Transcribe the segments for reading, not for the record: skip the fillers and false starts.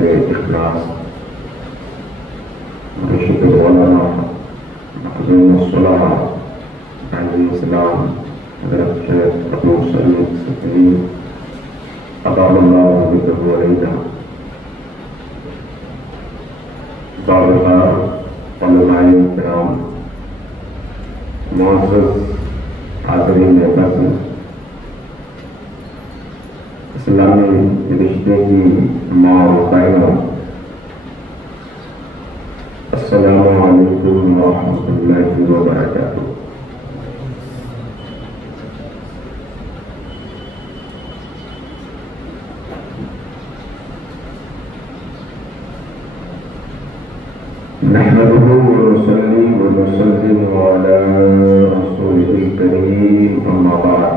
ذکر اخلاص مرشد مولانا مخزوم الصلاح علیہ السلام حضرت شیخ ابو سعید صفی اطال اللہ ذکرہ علیہ سابقہ علماء کرام معزز حاضرین فضل اسلامی رشتے کی ماں و بہنوں السلام علیکم ورحمۃ اللہ وبرکاتہ۔ نحمده ونصلي ونسلم على رسوله الكريم أما بعد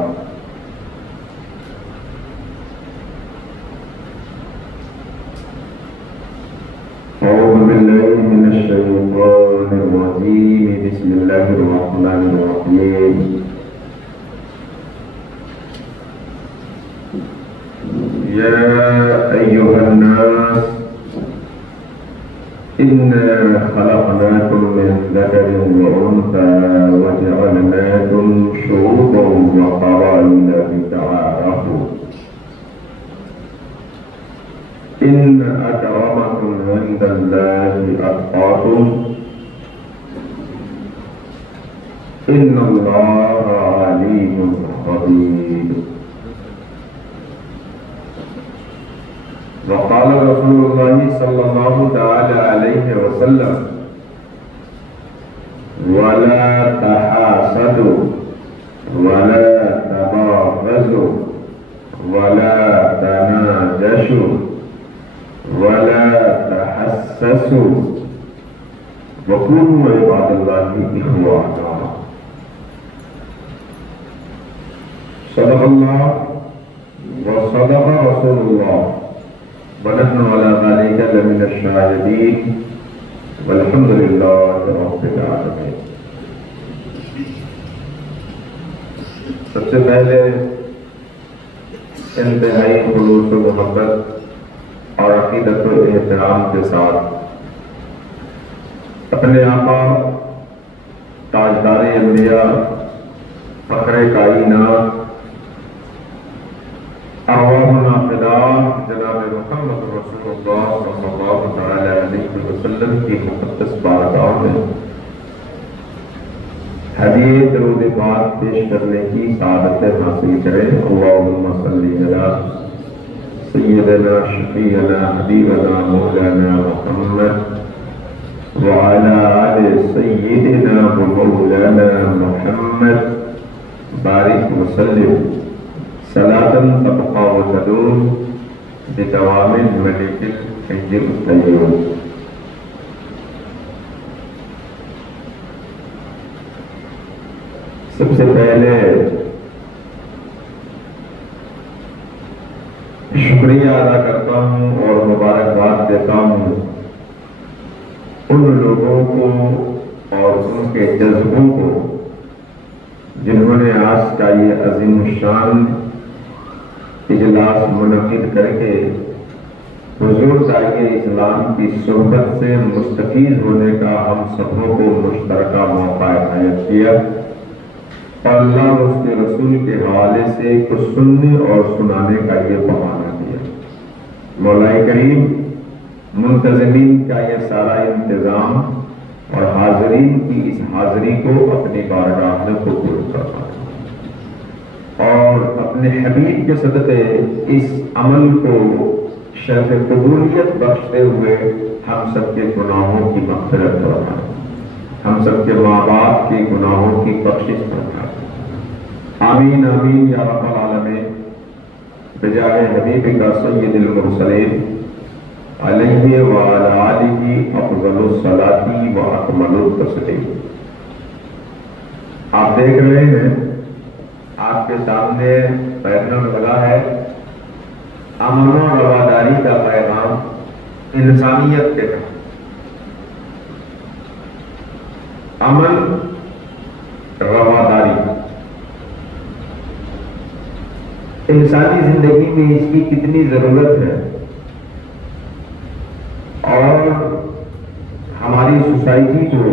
أعوذ بالله من الشيطان الرجيم بسم الله الرحمن الرحيم يا أيها الناس إنا خلقناكم من ذكر وأنثى وجعلناكم شعوبا وقبائل لتعارفوا إن أكرمكم عند الله أتقاكم إن الله عليم خبير۔ وقال رسول الله صلى الله تعالى عليه وسلم ولا تحاسدوا ولا تباغضوا ولا تناجشوا ولا تحسسوا وكونوا عباد الله إخوانا۔ صدق الله وصدق رسول الله ونحن على ذلك لمن الشاهدين والحمد لله رب العالمين۔ سب سے پہلے انتہائی خلوص و محبت اور عقیدت و احترام کے ساتھ اپنے آقا تاجدار انبیاء فخر کائنات ارواحنا فدا جناب محمد رسول اللہ صلی اللہ تعالی علیہ وسلم کی مقدس بارگاہ میں ہدیہ درود پاک پیش کرنے کی سعادت حاصل کریں۔ اللہم صلی علی سیدنا شفیعنا حبیبنا مولانا محمد وعلی آل سیدنا مولانا محمد بارک وسلم صلاة تبقى وتدوم بدوام الملك الحي القيوم۔ سب سے پہلے شکریہ ادا کرتا ہوں اور مبارکباد دیتا ہوں ان لوگوں کو اور ان کے جذبوں کو جنہوں نے آج کا یہ عظیم الشان اجلاس منعقد کر کے حضور داعی اسلام کی صحبت سے مستفید ہونے کا ہم سبوں کو مشترکہ موقع عنایت کیا اور اللہ اور اس کے رسول کے حوالے سے کچھ سننے اور سنانے کا یہ بہانہ دیا۔ مولا کریم منتظمین کا یہ سارا انتظام اور حاضرین کی اس حاضری کو اپنی بارگاہ میں قبول کرنا اور اپنے حبیب کے صدقے اس عمل کو شرف قبولیت بخشتے ہوئے ہم سب کے گناہوں کی مغفرت فرمائے، ہم سب کے ماں باپ کے گناہوں کی بخشش فرمائے، آمین آمین یا رب العالمین۔ بجائے حبیب کا سید المرسلین علیہ وعلی آلہ افضل الصلاۃ و اکمل التسلیم۔ آپ دیکھ رہے ہیں آپ کے سامنے پیغام لگا ہے امن و رواداری کا پیغام انسانیت کے نام۔ امن رواداری انسانی زندگی میں اس کی کتنی ضرورت ہے اور ہماری سوسائٹی کو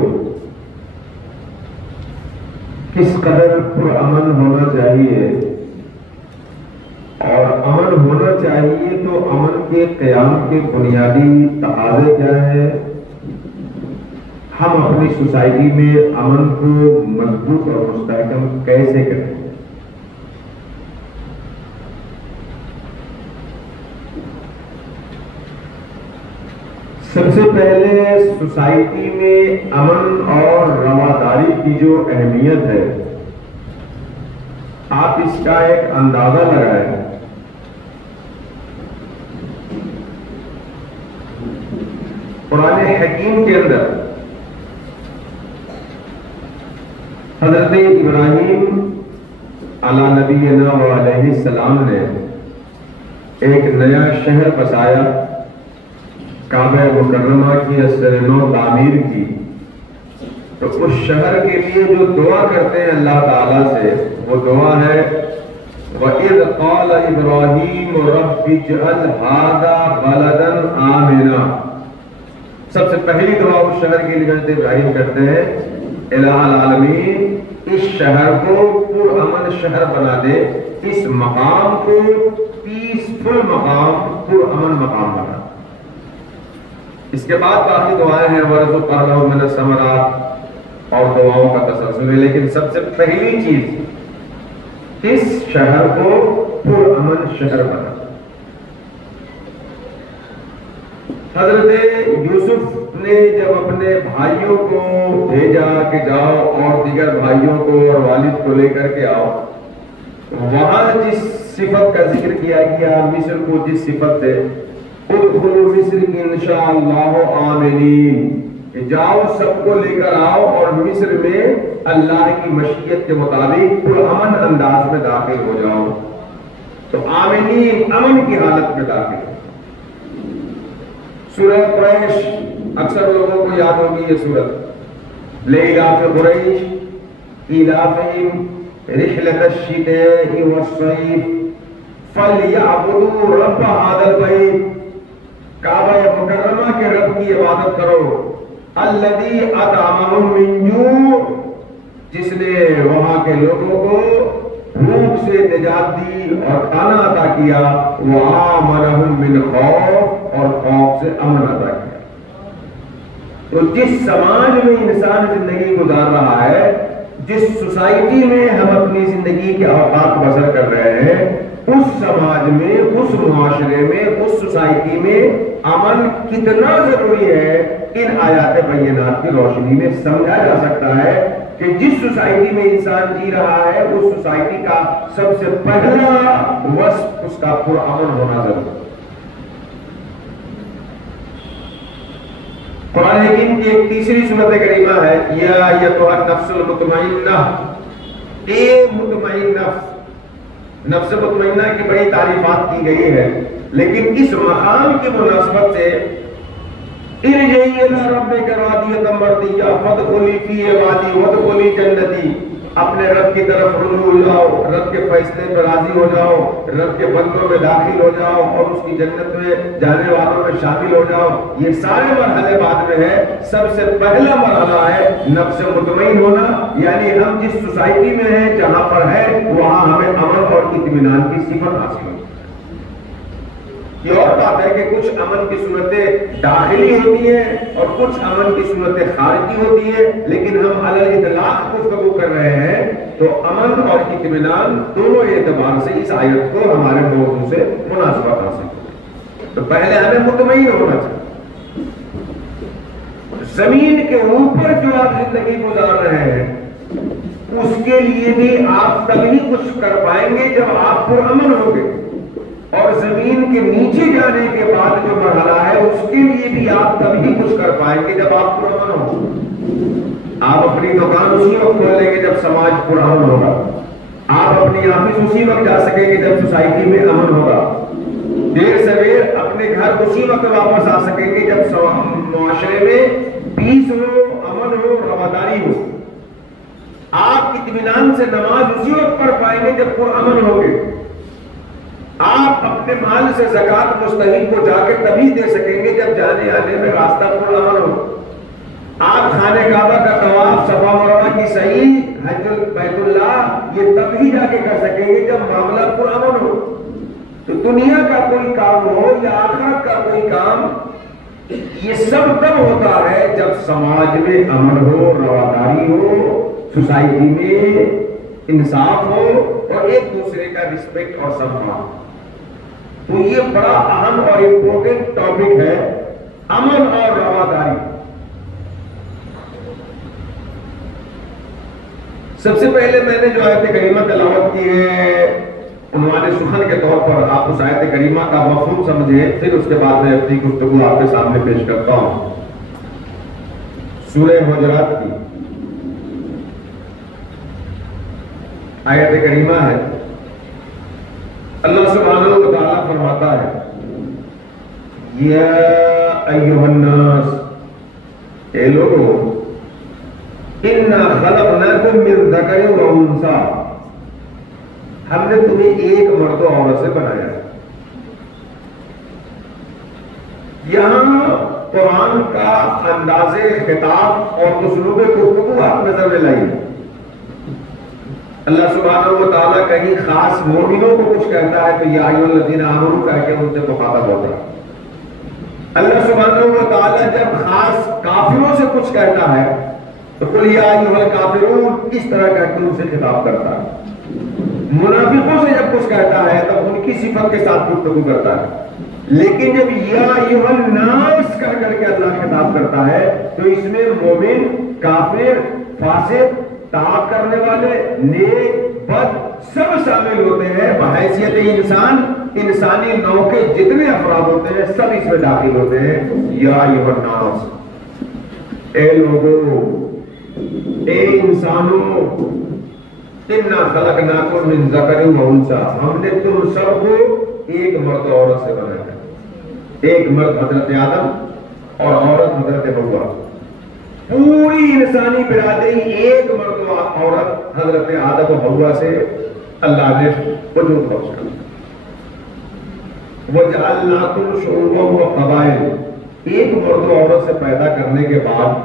کس قدر پرامن ہونا چاہیے، اور امن ہونا چاہیے تو امن کے قیام کے بنیادی تقاضے کیا ہیں، ہم اپنی سوسائٹی میں امن کو مضبوط اور مستحکم کیسے کریں۔ سب سے پہلے سوسائٹی میں امن اور رواداری کی جو اہمیت ہے، آپ اس کا ایک اندازہ لگائیں۔ قرآن حکیم کے اندر حضرت ابراہیم علی نبینا علیہ السلام نے ایک نیا شہر بسایا، کعبہ مکرمہ کی اثر نو تعمیر کی، تو اس شہر کے لیے جو دعا کرتے ہیں اللہ تعالیٰ سے، وہ دعا ہے وَإِذْ قَالَ إِبْرَاهِيمُ رَبِّ اجْعَلْ هَٰذَا بَلَدًا آمِنًا۔ سب سے پہلی دعا اس شہر کے لیے حضرت ابراہیم کرتے ہیں، الہ العالمین اس شہر کو پرامن شہر بنا دے، اس مقام کو پیسفل مقام، پرامن مقام بنا۔ اس کے بعد باقی دعائیں ہیں وَرْزُقْ أَهْلَهُ مِنَ الثَّمَرَاتِ، اور دعاؤں کا تسلسل ہے، لیکن سب سے پہلی چیز اس شہر کو پرامن شہر بنا۔ حضرت یوسف نے جب اپنے بھائیوں کو بھیجا کہ جاؤ اور دیگر بھائیوں کو اور والد کو لے کر کے آؤ، وہاں جس صفت کا ذکر کیا گیا، مصر کو جس صفت سے ادخلوا مصر انشاءاللہ آمنین، کہ جاؤ سب کو لے کر آؤ اور مصر میں اللہ کی مشیت کے مطابق پرامن انداز میں داخل ہو جاؤ، تو آمنین امن کی حالت میں داخل ہو۔ سورہ قریش اکثر لوگوں کو یاد ہوگی یہ سورت، لإِلاف قریش إِلَافِهِمْ رِحْلَةَ الشِّتَاءِ وَالصَّيْفِ فَلْيَعْبُدُوا رَبَّ هَٰذَا الْبَيْتِ، کعبہ مکرمہ کے رب کی عبادت کرو، الذی اطعمہم من جوع، جس نے وہاں کے لوگوں کو بھوک سے نجات دی اور کھانا عطا کیا، وآمنہم من خوف، اور خوف سے امن عطا کیا۔ تو جس سماج میں انسان زندگی گزار رہا ہے، جس سوسائٹی میں ہم اپنی زندگی کے اوقات بسر کر رہے ہیں، اس سماج میں، اس معاشرے میں، اس سوسائٹی میں امن کتنا ضروری ہے، ان آیات بینات کی روشنی میں سمجھا جا سکتا ہے کہ جس سوسائٹی میں انسان جی رہا ہے، اس سوسائٹی کا سب سے پہلا وصف اس کا پرامن ہونا ضروری ہے۔ قرآن حکیم کی ایک تیسری سورت کریمہ ہے، یا ایھا النفس المطمئنہ، اے مطمئن نفس۔ نفس مطمئنہ کی بڑی تعریفات کی گئی ہے، لیکن اس مقام کی مناسبت سے ارجعی الی ربک راضیۃ مرضیہ فادخلی فی عبادی وادخلی جنتی، اپنے رب کی طرف رجوع ہو جاؤ، رب کے فیصلے پر راضی ہو جاؤ، رب کے بندوں میں داخل ہو جاؤ اور اس کی جنت میں جانے والوں میں شامل ہو جاؤ۔ یہ سارے مرحلے بعد میں ہے، سب سے پہلا مرحلہ ہے نفس مطمئن ہونا، یعنی ہم جس سوسائٹی میں ہیں، جہاں پر ہے، وہاں ہمیں امن اور اطمینان کی صفت حاصل ہو۔ یہ اور بات ہے کہ کچھ امن کی صورتیں داخلی ہوتی ہیں اور کچھ امن کی صورتیں خارجی ہوتی ہیں، لیکن ہم علی الاطلاق گفتگو کر رہے ہیں، تو امن اور اطمینان دونوں اعتبار سے اس آیت کو ہمارے موضوع سے مناسبت حاصل ہے۔ تو پہلے ہمیں مطمئن ہونا چاہیے۔ زمین کے اوپر جو آپ زندگی گزار رہے ہیں، اس کے لیے بھی آپ تبھی کچھ کر پائیں گے جب آپ پرامن ہوں گے، اور زمین کے نیچے جانے کے بعد جو مرحلہ ہے، اس کے لیے بھی آپ تبھی کچھ کر پائیں گے جب آپ پرامن ہوں۔ آپ اپنی دکان اسی وقت کھولیں گے جب سماج پرامن ہوگا، آپ اپنی آفس اسی وقت جا سکیں گے جب سوسائٹی میں امن ہوگا، دیر سویر اپنے گھر اسی وقت واپس آ سکیں گے جب معاشرے میں پیس ہو، امن ہو، رواداری ہو۔ آپ اطمینان سے نماز اسی وقت پڑھ پائیں گے جب پرامن ہوگے۔ آپ اپنے مال سے زکات مستحق کو جا کے تبھی دے سکیں گے جب جانے آنے میں راستہ پرامن ہو. آپ خانہ کعبہ کا طواف، صفا مروہ کی صحیح، حج بیت اللہ یہ تبھی جا کے کر سکیں گے جب معاملہ پرامن ہو. تو دنیا کا کوئی کام ہو یا آخرت کا کوئی کام، یہ سب تب ہوتا ہے جب سماج میں امن ہو، رواداری ہو، سوسائٹی میں انصاف ہو اور ایک دوسرے کا رسپیکٹ اور سمان. تو یہ بڑا اہم اور امپورٹنٹ ٹاپک ہے، امن اور رواداری. سب سے پہلے میں نے جو آیت کریمہ تلاوت کی ہے عنوان سخن کے طور پر، آپ اس آیت کریمہ کا مفہوم سمجھیں، پھر اس کے بعد میں اپنی گفتگو آپ کے سامنے پیش کرتا ہوں. سورہ حجرات کی آیت کریمہ ہے. اللہ سبحانہ و تعالیٰ فرماتا ہے یا ایھا الناس، اے لوگوں، انا خلقناکم من ذکر و انثی، ہم نے تمہیں ایک مرد و عورت سے بنایا ہے. یہاں قرآن کا انداز خطاب اور اسلوب گفتگو آپ نظر میں لائیے. اللہ سبحانہ و تعالیٰ کہیں خاص مومنوں کو کچھ کہتا ہے تو یا ایھا الذین آمنوا کہہ کے ان سے مخاطب ہوتا ہے. اللہ سبحانہ و تعالیٰ جب خاص کافروں سے کچھ کہتا ہے تو قل یا ایھا الکافرون اس طرح کہہ کے ان سے خطاب کرتا ہے. منافقوں سے جب کچھ کہتا ہے تب ان کی صفت کے ساتھ گفتگو کرتا ہے. لیکن جب یا ایھا الناس کہہ کر کے اللہ خطاب کرتا ہے تو اس میں مومن، کافر، فاسق، طاعت کرنے والے، نیک، بد سب شامل ہوتے ہیں. بحیثیت انسان، انسانی نوع کے جتنے افراد ہوتے ہیں سب اس میں داخل ہوتے ہیں. یا ایھا الناس، اے لوگوں، اے انسانوں، انا خلقناکم من ذکر و انثی، ہم نے تم سب کو ایک مرد و عورت سے بنایا ہے. ایک مرد حضرت آدم اور عورت حضرت حوا. پوری انسانی برادری ایک مرد و عورت حضرت آدم و حوا سے اللہ نے وجود بخشا. وجعلناکم شعوبا و قبائل، ایک مرد و عورت سے پیدا کرنے کے بعد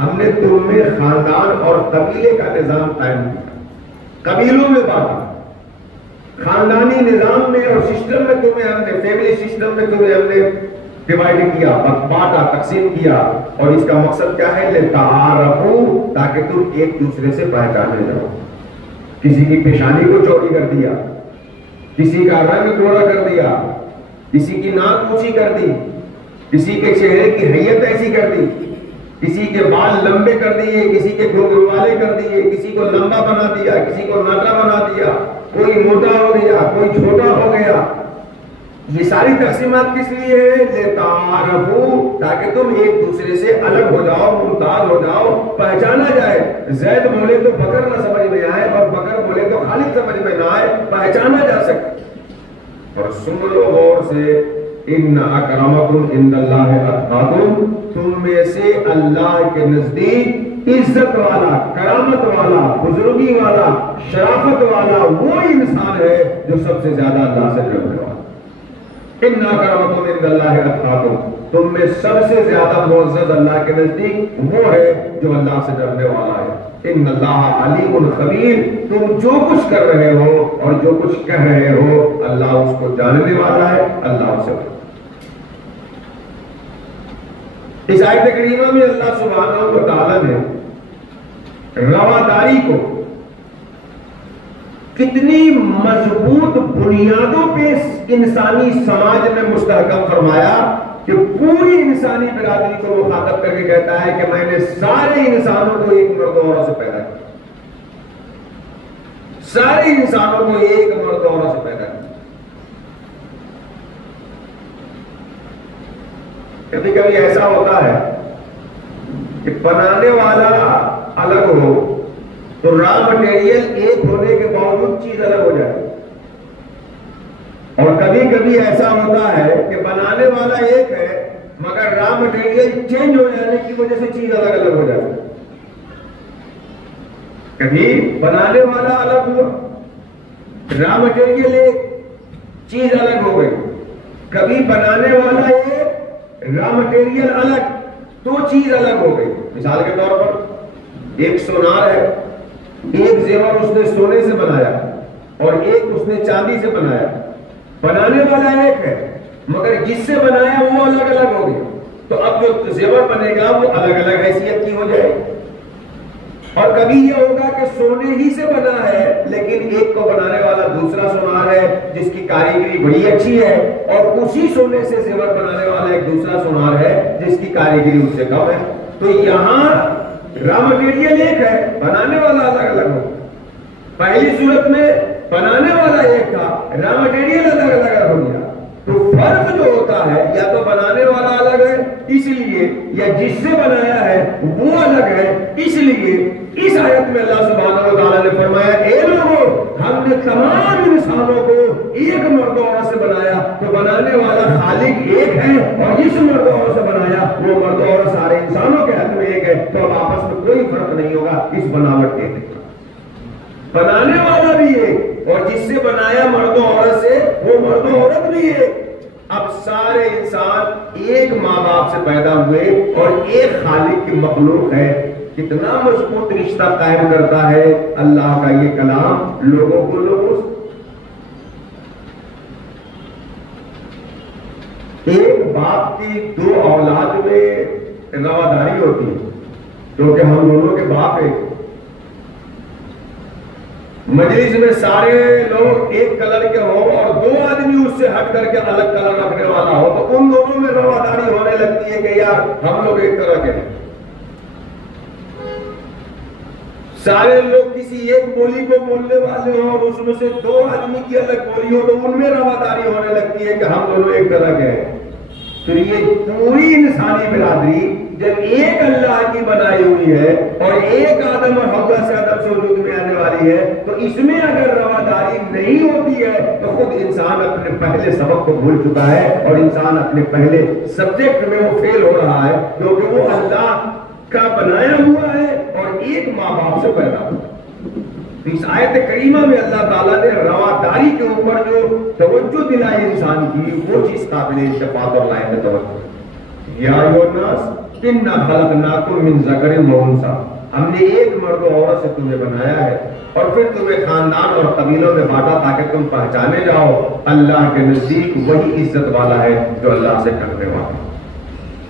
ہم نے تم میں خاندان اور قبیلے کا نظام قائم کیا. قبیلوں میں بانٹا، خاندانی نظام میں اور سسٹم میں تمہیں ہم نے، فیملی سسٹم میں تمہیں ہم نے ڈیوائڈ کیا، بانٹا، تقسیم کیا. اور اس کا مقصد کیا ہے؟ لتعارفوا، تاکہ تم ایک دوسرے سے پہچانے جاؤ. کسی کی پیشانی کو چوڑی کر دیا، کسی کا رنگ گورا کر دیا، کسی کی ناک اونچی کر دی، کسی کے چہرے کی حیت ایسی کر دی، کسی کے بال لمبے کر دیے، کسی کے گھنگرو والے کر دیے، کسی کو لمبا بنا دیا، کسی کو ناٹا بنا دیا، کوئی موٹا ہو گیا، کوئی چھوٹا ہو گیا. یہ ساری تقسیمات کس لیے ہے؟ لتعارفوا، تاکہ تم ایک دوسرے سے الگ ہو جاؤ، ممتاز ہو جاؤ، پہچانا جائے. زید بولے تو بکر نہ سمجھ میں آئے اور بکر بولے تو خالد سمجھ میں نہ آئے، پہچانا جا سکے. اور سن لو غور سے، ان اکرمکم عند اللہ اتقاکم، تم میں سے اللہ کے نزدیک عزت والا، کرامت والا، بزرگی والا، شرافت والا وہ انسان ہے جو سب سے زیادہ اللہ سے ڈرنے والا. ان اکرمکم عند اللہ اتقاکم، تم میں سب سے زیادہ معزز اللہ کے نزدیک وہ ہے جو اللہ سے ڈرنے والا ہے. ان اللہ علیم خبیر، تم جو کچھ کر رہے ہو اور جو کچھ کہہ رہے ہو اللہ اس کو جاننے والا ہے، اللہ اسے. اس آیت کریمہ میں اللہ سبحانہ و تعالی نے رواداری کو کتنی مضبوط بنیادوں پہ انسانی سماج میں مستحکم فرمایا کہ پوری انسانی برادری کو مخاطب کر کے کہتا ہے کہ میں نے سارے انسانوں کو ایک مرد و عورت سے پیدا کیا. سارے انسانوں کو ایک مرد و عورت سے پیدا کیا. کبھی کبھی ایسا ہوتا ہے کہ بنانے والا الگ ہو تو را مٹیریل ایک ہونے کے باوجود چیز الگ ہو جائے. اور کبھی کبھی ایسا ہوتا ہے کہ بنانے والا ایک ہے مگر را مٹیریل چینج ہو جانے کی وجہ سے چیز الگ الگ ہو جاتی. کبھی بنانے والا الگ ہوا، را مٹیریل ایک، چیز الگ ہو گئی. کبھی بنانے والا ایک، را مٹیریل الگ، تو چیز الگ ہو گئی. مثال کے طور پر ایک سونار ہے، ایک زیور اس نے سونے سے بنایا اور ایک اس نے چاندی سے بنایا. بنانے والا ایک ہے مگر جس سے بنایا وہ الگ الگ ہو گیا. تو اب جو زیور بنے گا وہ الگ الگ حیثیت کی ہو جائے گی. اور کبھی یہ ہوگا کہ سونے ہی سے بنا ہے لیکن ایک کو بنانے والا دوسرا سونار ہے جس کی کاریگری بڑی اچھی ہے، اور اسی سونے سے زیور بنانے والا ایک دوسرا سونار ہے جس کی کاریگری اس سے کم ہے. تو یہاں را مٹیریل ایک ہے، بنانے والا الگ الگ ہو. پہلی صورت میں بنانے والا ایک تھا، را مٹیریل الگ الگ ہو گیا. تو فرق جو ہوتا ہے یا تو بنانے والا الگ ہے اس لیے، یا جس سے بنایا ہے وہ الگ ہے اس لیے. اس آیت میں اللہ سبحانہ و تعالیٰ نے فرمایا اے لوگوں، ہم نے تمام انسانوں کو ایک مرد و عورت سے بنایا. تو بنانے والا خالق ایک ہے اور جس مرد و عورت سے بنایا وہ مرد و عورت سارے انسانوں کے حق میں ایک ہے. تو اب آپس میں کوئی فرق نہیں ہوگا اس بناوٹ کے. بنانے والا بھی ایک اور جس سے بنایا مرد و عورت سے وہ مرد و عورت بھی ایک. اب سارے انسان ایک ماں باپ سے پیدا ہوئے اور ایک خالق کی مخلوق ہے. کتنا مضبوط رشتہ قائم کرتا ہے اللہ کا یہ کلام لوگوں کو لوگوں سے. ایک باپ کی دو اولاد میں رواداری ہوتی ہے کیونکہ ہم دونوں کے باپ ہیں. مجلس میں سارے لوگ ایک کلر کے ہوں اور دو آدمی اس سے ہٹ کر کے الگ کلر رکھنے والا ہو تو ان دونوں میں رواداری ہونے لگتی ہے کہ یار ہم لوگ ایک طرح کے ہیں. سارے لوگ کسی ایک بولی کو بولنے والے ہوں اور اس میں سے دو آدمی کی الگ بولی ہو تو ان میں رواداری ہونے لگتی ہے کہ ہم دونوں ایک طرح کے ہیں. تو یہ پوری انسانی برادری جب ایک اللہ کی بنائی ہوئی ہے اور ایک آدم اور حوا سے آدم سے وجود میں آنے والی ہے تو اس میں اگر رواداری نہیں ہوتی ہے تو خود انسان اپنے پہلے سبق کو بھول چکا ہے اور انسان اپنے پہلے سبجیکٹ میں وہ فیل ہو رہا ہے کیونکہ وہ اللہ کا بنایا ہوا ہے اور ایک ماں باپ سے پیدا ہوا. اس آیت کریمہ میں اللہ تعالیٰ نے رواداری کے اوپر جو توجہ دلائی انسان کی وہ چیز قابل اتفاق اور لائق توجہ. یا ایھا الناس انا خلقناکم من ذکر و انثی، ہم نے ایک مرد و عورت سے تمہیں بنایا ہے اور پھر تمہیں خاندان اور قبیلوں میں بانٹا تاکہ تم پہچانے جاؤ اللہ کے نزدیک وہی عزت والا ہے جو اللہ سے ڈرنے والا ہے.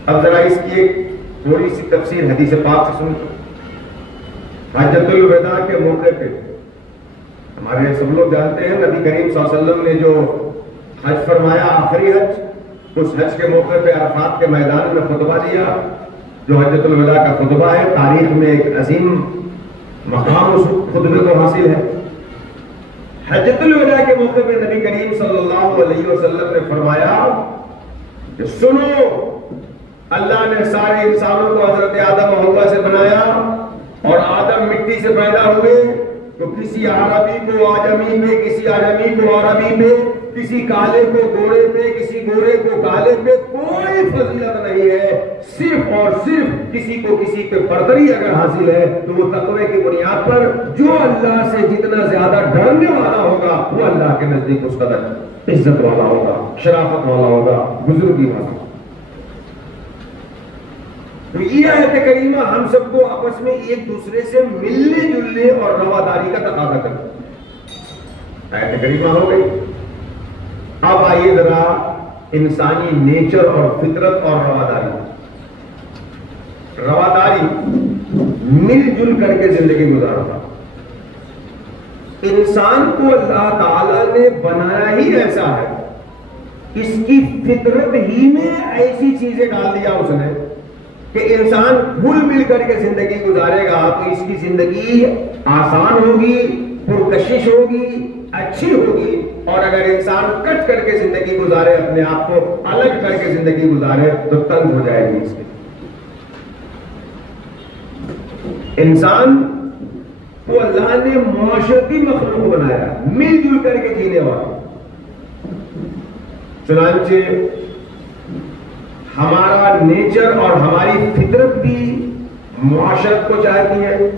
اب ذرا اس کی ایک تھوڑی سی تفسیر حدیث پاک سے سنو. حجۃ الوداع کے موقع پہ ہمارے سب لوگ جانتے ہیں نبی کریم صلی اللہ علیہ وسلم نے جو حج فرمایا آخری حج، اس حج کے موقع پہ عرفات کے میدان میں خطبہ دیا جو حجۃ الوداع کا خطبہ ہے. تاریخ میں ایک عظیم مقام اس خطبے کو حاصل ہے. حجۃ الوداع کے موقع پہ نبی کریم صلی اللہ علیہ وسلم نے فرمایا کہ سنو، اللہ نے سارے انسانوں کو حضرت آدم و حوا سے بنایا اور آدم مٹی سے پیدا ہوئے تو کسی عربی کو آجمی میں، کسی آجمی کو عربی میں، کسی کالے کو گورے پہ، کسی گورے کو کالے پہ کوئی فضیلت نہیں ہے. صرف اور صرف کسی کو کسی پہ برتری اگر حاصل ہے تو وہ تقوی کی بنیاد پر جو اللہ سے جتنا زیادہ ڈرنے والا ہوگا وہ اللہ کے نزدیک اس قدر عزت والا ہوگا، شرافت والا ہوگا، بزرگی والا ہوگا. تو یہ آیت کریمہ ہم سب کو آپس میں ایک دوسرے سے ملنے جلنے اور رواداری کا تقاضا کرتی ہے. آیت کریمہ ہو گئی. اب آئیے ذرا انسانی نیچر اور فطرت اور رواداری. رواداری مل جل کر کے زندگی گزارنا. انسان کو اللہ تعالی نے بنایا ہی ایسا ہے، اس کی فطرت ہی میں ایسی چیزیں ڈال دیا اس نے کہ انسان گھل مل کر کے زندگی گزارے گا تو اس کی زندگی آسان ہوگی، پرکشش ہوگی، اچھی ہوگی. اور اگر انسان کٹ کر کے زندگی گزارے، اپنے آپ کو الگ کر کے زندگی گزارے تو تنگ ہو جائے گی اس کی. انسان کو اللہ نے معاشرتی مخلوق بنایا، مل جل کر کے جینے والا. چنانچہ ہمارا نیچر اور ہماری فطرت بھی معاشرت کو چاہتی ہے.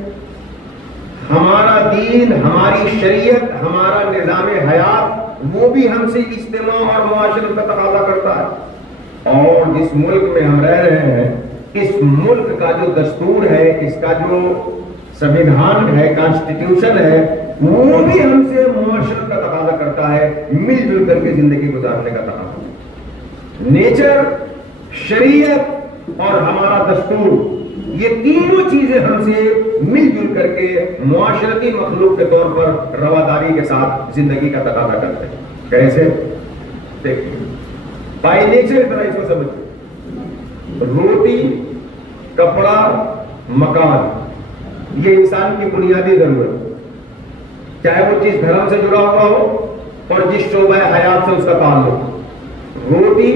ہمارا دین، ہماری شریعت، ہمارا نظام حیات وہ بھی ہم سے اجتماع اور معاشرت کا تقاضا کرتا ہے. اور جس ملک میں ہم رہ رہے ہیں اس ملک کا جو دستور ہے, اس کا جو سنویدھان ہے, کانسٹیٹیوشن ہے, وہ بھی ہم سے معاشرت کا تقاضا کرتا ہے, مل جل کر کے زندگی گزارنے کا تقاضا. نیچر, شریعت اور ہمارا دستور, یہ تینوں چیزیں ہم سے مل جل کر کے معاشرتی مخلوق کے طور پر رواداری کے ساتھ زندگی کا تقاضا کرتے ہیں. کیسے؟ دیکھیں, بائی نیچر اتنا اس کو سمجھیں. روٹی, کپڑا, مکان, یہ انسان کی بنیادی ضرورت, چاہے وہ چیز دھرم سے جڑا ہوا ہو اور جس شعبہ حیات سے اس کا تعلق. روٹی,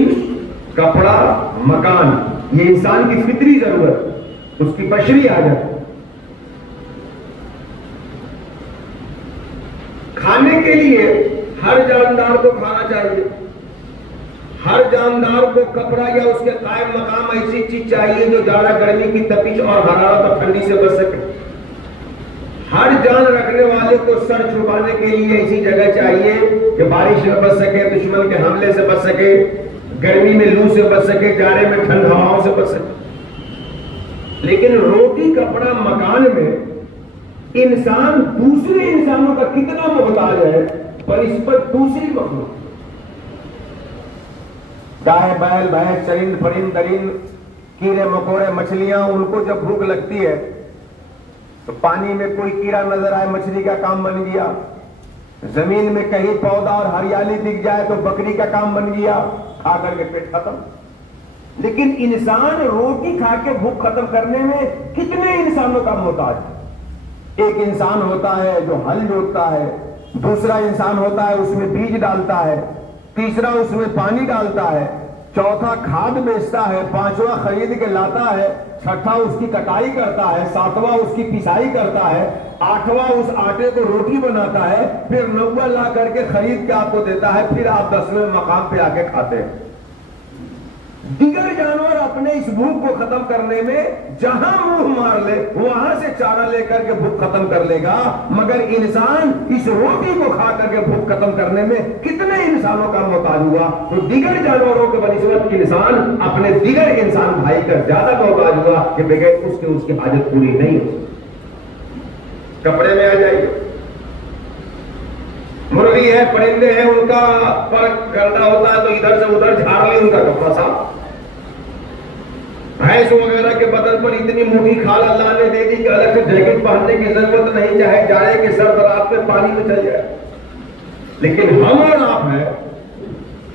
کپڑا, مکان, یہ انسان کی فطری ضرورت, اس کی بشری عادت. کھانے کے لیے ہر جاندار کو کھانا چاہیے, ہر جاندار کو کپڑا یا اس کے قائم مقام ایسی چیز چاہیے جو جاڑا گرمی کی تپش اور حرارت اور ٹھنڈی سے بچ سکے. ہر جان رکھنے والے کو سر چھپانے کے لیے ایسی جگہ چاہیے کہ بارش سے بچ سکے, دشمن کے حملے سے بچ سکے, گرمی میں لو سے بچ سکے, جاڑے میں ٹھنڈ ہواؤں سے بچ سکے. لیکن روٹی, کپڑا, مکان میں انسان دوسرے انسانوں کا کتنا محتاج ہے, پر اس پر دوسری مخلوق, گائے, بیل, بھینس, چرند, پرند, درند, کیڑے مکوڑے, مچھلیاں, ان کو جب بھوک لگتی ہے تو پانی میں کوئی کیڑا نظر آئے, مچھلی کا کام بن گیا. زمین میں کہیں پودا اور ہریالی دکھ جائے تو بکری کا کام بن گیا, کھا کر کے پیٹ ختم. لیکن انسان روٹی کھا کے بھوک ختم کرنے میں کتنے انسانوں کا محتاج ہے. ایک انسان ہوتا ہے جو ہل جوتتا ہے, دوسرا انسان ہوتا ہے اس میں بیج ڈالتا ہے, تیسرا اس میں پانی ڈالتا ہے, چوتھا کھاد بیچتا ہے, پانچواں خرید کے لاتا ہے, چھٹا اس کی کٹائی کرتا ہے, ساتواں اس کی پسائی کرتا ہے, آٹھواں اس آٹے کو روٹی بناتا ہے, پھر نواں لا کر کے خرید کے آپ کو دیتا ہے, پھر آپ 10ویں مقام پہ آ کے کھاتے ہیں. دیگر جانور اپنے اس بھوک کو ختم کرنے میں جہاں منہ مار لے وہاں سے چارہ لے کر کے بھوک ختم کر لے گا, مگر انسان اس روٹی کو کھا کر کے بھوک ختم کرنے میں کتنے انسانوں کا محتاج ہوا. تو دیگر جانوروں کے بنسبت انسان اپنے دیگر انسان بھائی کا زیادہ محتاج ہوا کہ بغیر اس کی حاجت پوری نہیں ہو. کپڑے میں آ جائیے, مرغی ہے, پرندے ہیں, ان کا پر گندا ہوتا ہے تو ادھر سے ادھر جھاڑ لی ان کا کپڑا صاف. بھینس وغیرہ کے بدن پر اتنی موٹی کھال اللہ نے دے دی کہ الگ سے جیکٹ پہننے کی ضرورت نہیں, چاہے جائے کہ سرد رات میں پانی میں چل جائے. لیکن ہم اور آپ ہیں,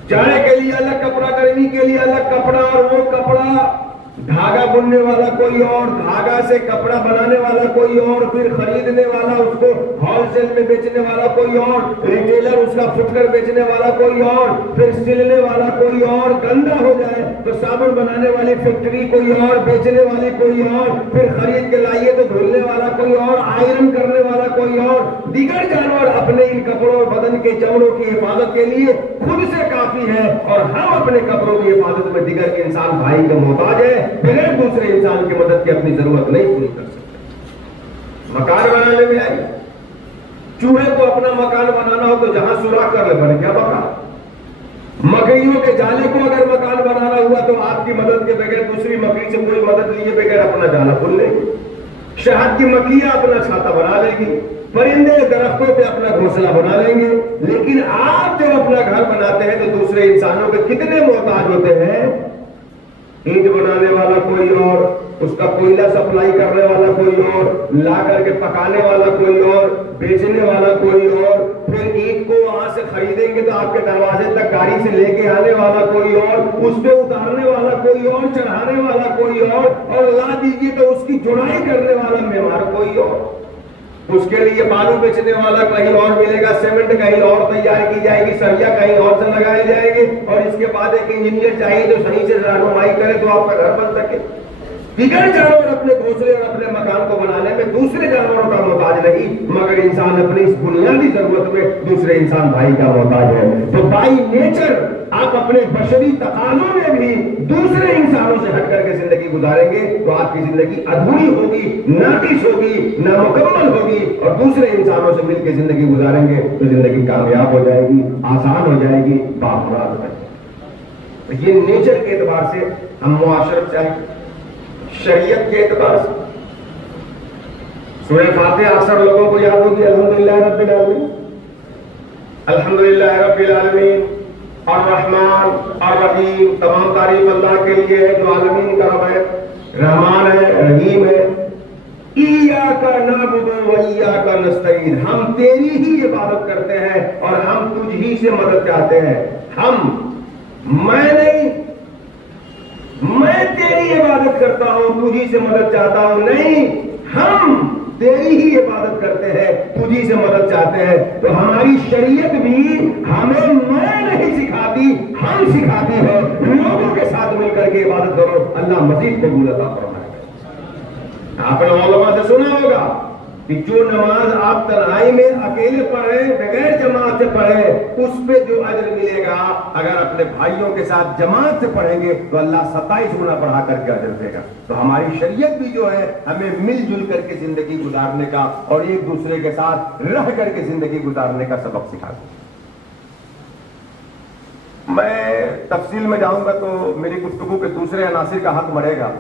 جائے کے لیے الگ کپڑا, گرمی کے لیے الگ کپڑا, اور وہ کپڑا دھاگا بننے والا کوئی اور, دھاگا سے کپڑا بنانے والا کوئی اور, پھر خریدنے والا اس کو ہول سیل میں بیچنے والا کوئی اور, ریٹیلر اس کا فٹ کر بیچنے والا کوئی اور, پھر سلنے والا کوئی اور, گندا ہو جائے تو صابن بنانے والی فیکٹری کوئی اور, بیچنے والی کوئی اور, پھر خرید کے لائیے تو دھلنے والا کوئی اور, آئرن کرنے والا کوئی اور. دیگر جانور اپنے ان کپڑوں اور بدن کے چمڑوں کی حفاظت کے لیے خود سے کافی ہے, اور ہم اپنے کپڑوں کی حفاظت میں دیگر انسان بھائی کا محتاج ہے, بغیر دوسرے انسان کی مدد کی اپنی ضرورت نہیں پوری کر سکتے. مکان بنانے میں آئی, چوہے کو اپنا مکان بنانا ہو تو جہاں سوراخ کر لے بنے کیا مکان. مکئیوں کے جالے کو اگر مکان بنانا ہوا تو آپ کی مدد کے بغیر دوسری مکئی سے کوئی مدد لیے بغیر اپنا جالا کھول لے گی. شہد کی مکھیاں اپنا چھاتا بنا لے گی, پرندے درختوں پہ اپنا گھونسلہ بنا لیں گے. لیکن آپ جب اپنا گھر بناتے ہیں تو دوسرے انسانوں کے کتنے محتاج ہوتے ہیں. اینٹ بنانے والا کوئی اور, اس کا کوئلہ سپلائی کرنے والا کوئی اور, لا کر کے پکانے والا کوئی اور, بیچنے والا کوئی اور, پھر اینٹ کو وہاں سے خریدیں گے تو آپ کے دروازے تک گاڑی سے لے کے آنے والا کوئی اور, اس پہ اتارنے والا کوئی اور, چڑھانے والا کوئی اور لا دیجیے تو اس کی جڑائی کرنے والا معمار کوئی اور. اس کے لیے بالو بیچنے والا کہیں اور ملے گا, سیمنٹ کہیں اور تیار کی جائے گی, سریا کہیں اور سے لگائے جائے گی, اور اس کے بعد ایک انجینئر چاہیے جو صحیح سے رہنمائی کرے تو آپ کا گھر بن سکے. دیگر جانور اپنے گھونسلے اور اپنے مکان کو بنانے میں دوسرے جانوروں کا محتاج نہیں، مگر انسان اپنی اس بنیادی ضرورت میں دوسرے انسان بھائی کا محتاج ہے۔ تو بائی نیچر آپ اپنے بشری تقاضوں میں بھی دوسرے انسانوں سے ہٹ کر کے زندگی گزاریں گے تو آپ کی زندگی ادھوری ہوگی، ناقص ہوگی، نامکمل ہوگی، اور دوسرے انسانوں سے مل کے زندگی گزاریں گے تو زندگی کامیاب ہو جائے گی، آسان ہو جائے گی، بامراد ہو جائے گی۔ یہ نیچر کے اعتبار سے ہم معاشرت چاہیے، شریعت کے اعتبار سے سورہ فاتحہ اکثر لوگوں کو یاد ہوگی، الحمدللہ رب العالمین، الحمدللہ رب العالمین، الرحمن الرحیم، تمام تعریف اللہ کے لیے ہے جو عالمین کا رب ہے، رحمان ہے، رحیم ہے۔ ایاک نعبد و ایاک نستعین، ہم تیری ہی عبادت کرتے ہیں اور ہم تجھ ہی سے مدد چاہتے ہیں۔ میں تیری عبادت کرتا ہوں، تجھی سے مدد چاہتا ہوں، نہیں، ہم تیری ہی عبادت کرتے ہیں، تجھی سے مدد چاہتے ہیں۔ تو ہماری شریعت بھی ہمیں میں نہیں سکھاتی، ہم سکھاتی ہے، لوگوں کے ساتھ مل کر کے عبادت کرو، اللہ مزید قبول عطا فرمائے گا۔ آپ نے علماء سے سنا ہوگا کہ جو نماز آپ تنہائی میں اکیلے پڑھیں، بغیر جماعت سے پڑھیں، اس پہ جو اجر ملے گا، اگر اپنے بھائیوں کے ساتھ جماعت سے پڑھیں گے تو اللہ 27 گنا بڑھا کر کے اجر دے گا۔ تو ہماری شریعت بھی جو ہے ہمیں مل جل کر کے زندگی گزارنے کا اور ایک دوسرے کے ساتھ رہ کر کے زندگی گزارنے کا سبق سکھاتی ہے۔ میں تفصیل میں جاؤں گا تو میری گفتگو کے دوسرے عناصر کا حق بڑھے گا،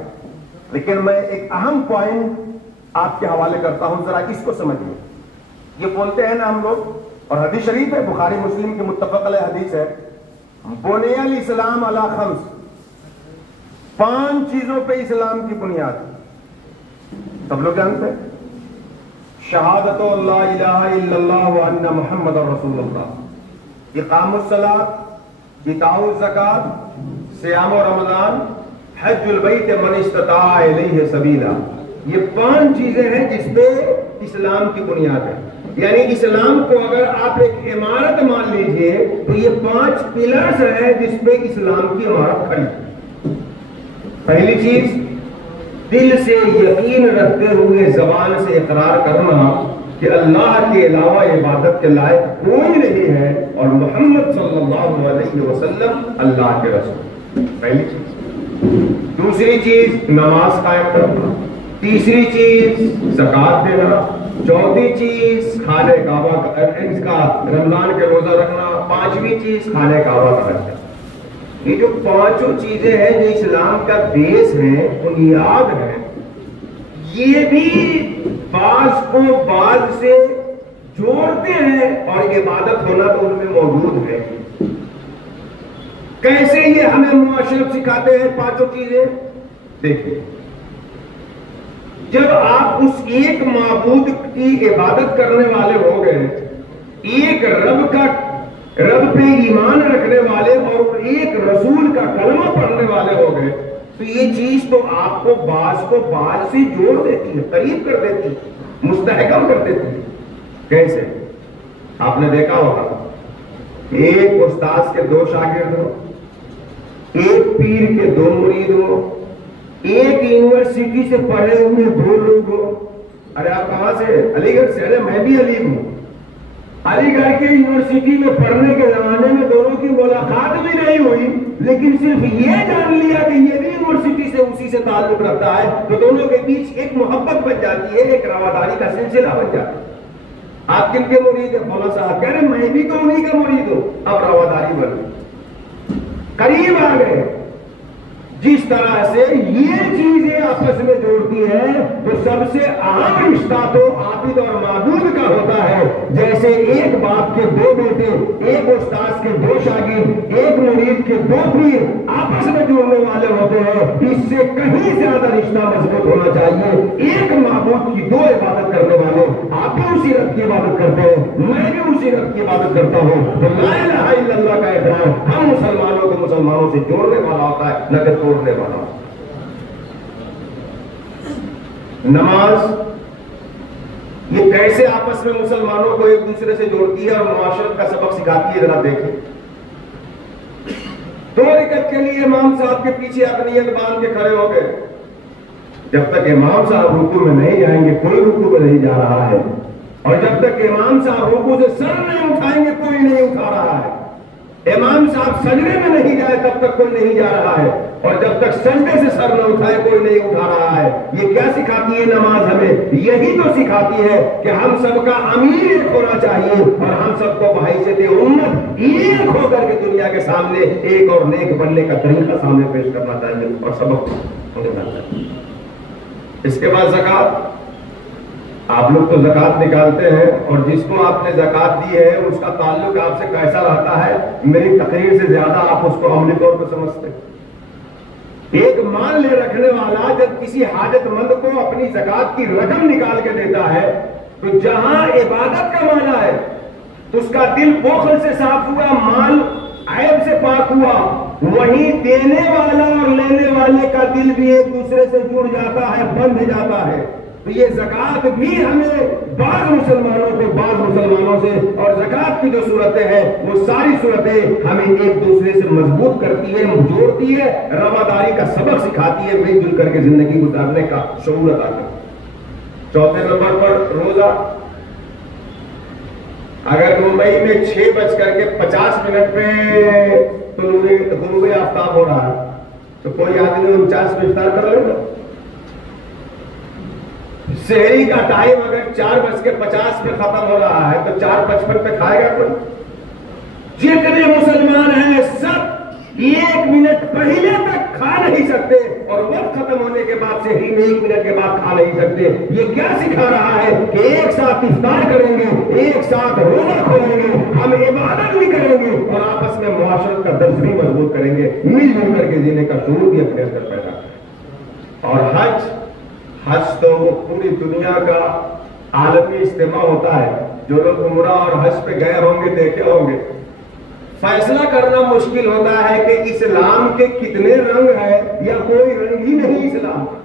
لیکن میں ایک اہم پوائنٹ آپ کے حوالے کرتا ہوں، ذرا اس کو سمجھیے۔ یہ بولتے ہیں نا ہم لوگ، اور حدیث شریف ہے، بخاری مسلم کی متفق علیہ حدیث ہے، بنی الاسلام علی خمس، 5 چیزوں پہ اسلام کی بنیاد۔ سب لوگ جانتے ہیں، شہادت اللہ الہ الا اللہ وان محمد رسول اللہ، اقام الصلاۃ، ایتاء الزکوٰۃ، صیام و رمضان، حج البیت من استطاع الیہ سبیلا۔ یہ 5 چیزیں ہیں جس پہ اسلام کی بنیاد ہے۔ یعنی اسلام کو اگر آپ ایک عمارت مان لیجئے تو یہ 5 پلرز ہیں جس پہ اسلام کی عمارت کھڑی ہے۔ پہلی چیز، دل سے یقین رکھتے ہوئے زبان سے اقرار کرنا کہ اللہ کے علاوہ عبادت کے لائق کوئی نہیں ہے اور محمد صلی اللہ علیہ وسلم اللہ کے رسول، پہلی چیز۔ دوسری چیز، نماز قائم کرنا۔ تیسری چیز، زکوٰۃ دینا۔ چوتھی چیز، خانہ کعبہ کا رمضان کے روزہ رکھنا۔ 5ویں چیز، خانہ کعبہ کا حج کرنا۔ یہ جو 5 چیزیں ہیں جو اسلام کا بیس ہے، بنیاد ہے، یہ بھی بعض کو بعض سے جوڑتے ہیں اور عبادت ہونا تو ان میں موجود ہے۔ کیسے یہ ہمیں معاشرت سکھاتے ہیں 5 چیزیں؟ دیکھیں، جب آپ اس ایک معبود کی عبادت کرنے والے ہو گئے، ایک رب پہ ایمان رکھنے والے اور ایک رسول کا کلمہ پڑھنے والے ہو گئے، تو یہ چیز تو آپ کو بعض سے جوڑ دیتی ہے، قریب کر دیتی ہے، مستحکم کر دیتی ہے۔ کیسے؟ آپ نے دیکھا ہوگا، ایک استاذ کے 2 شاگرد ہو، ایک پیر کے 2 مرید ہو، ایک یونیورسٹی سے پڑھے ہوئے 2 لوگ ہو۔ ارے آپ کہاں سے؟ علی گڑھ سے۔ ارے میں بھی علی ہوں۔ علی گڑھ کے یونیورسٹی میں پڑھنے کے زمانے میں دونوں کی ملاقات بھی نہیں ہوئی، لیکن صرف یہ جان لیا کہ یہ بھی یونیورسٹی سے اسی سے تعلق رکھتا ہے، تو دونوں کے بیچ ایک محبت بن جاتی ہے، ایک رواداری کا سلسلہ بن جاتا ہے۔ آپ کن کے مرید ہیں؟ مولانا صاحب کہہ رہے میں بھی تو انہی کا مرید ہوں۔ اب رواداری بن گئی، قریب آ گئے۔ جس طرح سے یہ چیزیں آپس میں جوڑتی ہیں تو سب سے اہم رشتہ تو عابد اور معبود کا ہوتا ہے۔ جیسے ایک باپ کے 2 بیٹے، ایک استاذ کے 2 شاگرد، ایک مرید کے 2 پیر آپس میں جڑنے والے ہوتے ہیں، اس سے کہیں زیادہ رشتہ مضبوط ہونا چاہیے۔ ایک معبود کی 2 عبادت کرنے والے، آپ بھی اسی رب کی عبادت کرتے ہیں، میں بھی اسی رب کی عبادت کرتا ہوں، تو لا الہ الا اللہ کا احترام ہم مسلمانوں کو مسلمانوں سے جوڑنے والا ہوتا ہے، نہ کہ توڑنے والا۔ نماز یہ کیسے آپس میں مسلمانوں کو ایک دوسرے سے جوڑتی ہے اور معاشرت کا سبق سکھاتی ہے، ذرا دیکھیں۔ 2 رکعت کے لیے امام صاحب کے پیچھے اقلیت باندھ کے کھڑے ہو گئے، جب تک امام صاحب رکوع میں نہیں جائیں گے کوئی رکوع میں نہیں جا رہا ہے، اور جب تک امام صاحب رکوع سے سر نہیں اٹھائیں گے کوئی نہیں اٹھا رہا ہے، امام صاحب سجدے میں نہیں جائے تب تک کوئی نہیں جا رہا ہے، اور جب تک سجدے سے سر نہ اٹھائے کوئی نہیں اٹھا رہا ہے۔ یہ کیا سکھاتی ہے نماز ہمیں؟ یہی تو سکھاتی ہے کہ ہم سب کا امیر ایک ہونا چاہیے، اور ہم سب کو بحیثیت امت ایک ہو کر کے دنیا کے سامنے ایک اور نیک بننے کا طریقہ سامنے پیش کرنا چاہیے اور سبق ہونا چاہیے۔ اس کے بعد زکوٰۃ، آپ لوگ تو زکوٰۃ نکالتے ہیں، اور جس کو آپ نے زکوٰۃ دی ہے اس کا تعلق آپ سے کیسا رہتا ہے میری تقریر سے زیادہ آپ اس کو عملی طور پہ سمجھتے ہیں۔ ایک مال لے رکھنے والا جب کسی حاجت مند کو اپنی زکوٰۃ کی رقم نکال کے دیتا ہے تو جہاں عبادت کا معنی ہے اس کا دل بخل سے صاف ہوا، مال عیب سے پاک ہوا، وہیں دینے والا اور لینے والے کا دل بھی ایک دوسرے سے جڑ جاتا ہے، بندھ جاتا ہے۔ تو یہ زکوٰۃ بھی ہمیں بعض مسلمانوں کو بعض مسلمانوں سے، اور زکوٰۃ کی جو صورتیں ہیں وہ ساری صورتیں ہمیں ایک دوسرے سے مضبوط کرتی ہے، جوڑتی ہے، رواداری کا سبق سکھاتی ہے، مل جل کر کے زندگی گزارنے کا شعور عطا کرتی ہے۔ چوتھے نمبر پر روزہ، اگر ممبئی میں 6:50 پہ غروب آفتاب ہو رہا ہے تو کوئی آدمی 49 میں افطار کر لے گا۔ سحری کا ٹائم اگر 4:50 پہ ختم ہو رہا ہے تو 4:55 پہ کھائے گا کوئی؟ جتنے مسلمان ہیں سب 1 منٹ پہلے تک کھا نہیں سکتے، اور وقت ختم ہونے کے بعد سحری میں 1 منٹ کے بعد کھا نہیں سکتے۔ یہ کیا سکھا رہا ہے کہ ایک ساتھ افطار کریں گے، ایک ساتھ روزہ کھولیں گے، ہم عبادت بھی کریں گے اور آپس میں معاشرت کا درس بھی مضبوط کریں گے، مل جل کر کے جینے کا شعور بھی اپنے اندر پیدا کریں۔ اور حج تو وہ پوری دنیا کا عالمی اجتماع ہوتا ہے۔ جو لوگ عمرہ اور حج پہ گئے ہوں گے دیکھے ہوں گے، فیصلہ کرنا مشکل ہوتا ہے کہ اسلام کے کتنے رنگ ہیں یا کوئی رنگ ہی نہیں اسلام کا۔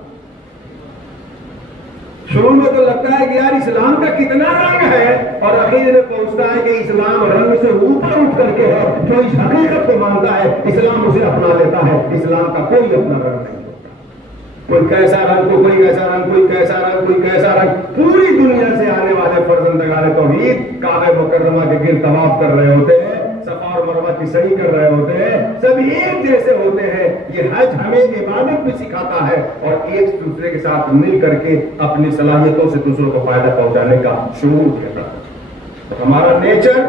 شروع میں تو لگتا ہے کہ یار اسلام کا کتنا رنگ ہے، اور اخیر میں پہنچتا ہے کہ اسلام رنگ سے اوپر اٹھ کر کے ہے، جو اس حقیقت کو مانتا ہے اسلام اسے اپنا لیتا ہے، اسلام کا کوئی اپنا رنگ نہیں۔ کوئی کیسا رنگ، کوئی کیسا رنگ، کوئی کیسا رنگ، کوئی کیسا رنگ، پوری دنیا سے آنے والے فرزندگان توحید کعبہ مکرمہ کے گرد طواف کر رہے ہوتے ہیں، صفا اور مروہ کی سعی کر رہے ہوتے ہیں، سب ایک جیسے ہوتے ہیں۔ یہ حج ہمیں عبادت بھی سکھاتا ہے اور ایک دوسرے کے ساتھ مل کر کے اپنی صلاحیتوں سے دوسروں کو فائدہ پہنچانے کا شعور دیتا ہے۔ ہمارا نیچر،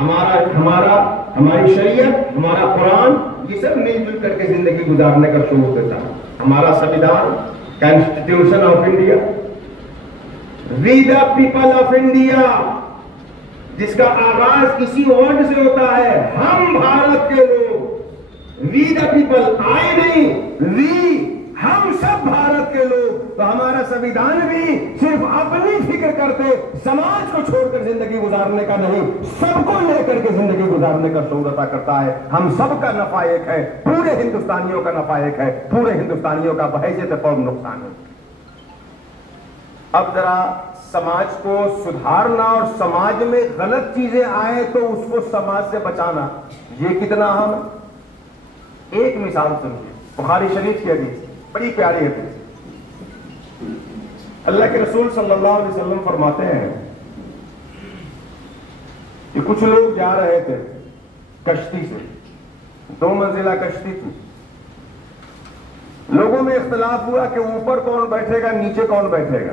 ہماری شریعت، ہمارا قرآن، یہ سب مل جل کر کے زندگی گزارنے کا شعور دیتا ہے۔ ہمارا سنویدھان، constitution of India, we the people of India, جس کا آغاز اسی ورڈ سے ہوتا ہے، ہم بھارت کے لوگ، وی دا پیپل، آئی نہیں، وی، ہم سب بھارت کے لوگ۔ تو ہمارا سنویدھان بھی صرف اپنی فکر کرتے سماج کو چھوڑ کر زندگی گزارنے کا نہیں، سب کو لے کر کے زندگی گزارنے کا شعور عطا کرتا ہے۔ ہم سب کا نفع ایک ہے، پورے ہندوستانیوں کا نفع ایک ہے، پورے ہندوستانیوں کا بحیثیت قوم نقصان ہے۔ اب ذرا سماج کو سدھارنا اور سماج میں غلط چیزیں آئے تو اس کو سماج سے بچانا، یہ کتنا اہم ہے۔ ایک مثال سنیے، بخاری شریف کی حدیث، بڑی پیاری حدیث۔ اللہ کے رسول صلی اللہ علیہ وسلم فرماتے ہیں کہ کچھ لوگ جا رہے تھے کشتی سے، 2 منزلہ کشتی تھی، لوگوں میں اختلاف ہوا کہ اوپر کون بیٹھے گا، نیچے کون بیٹھے گا۔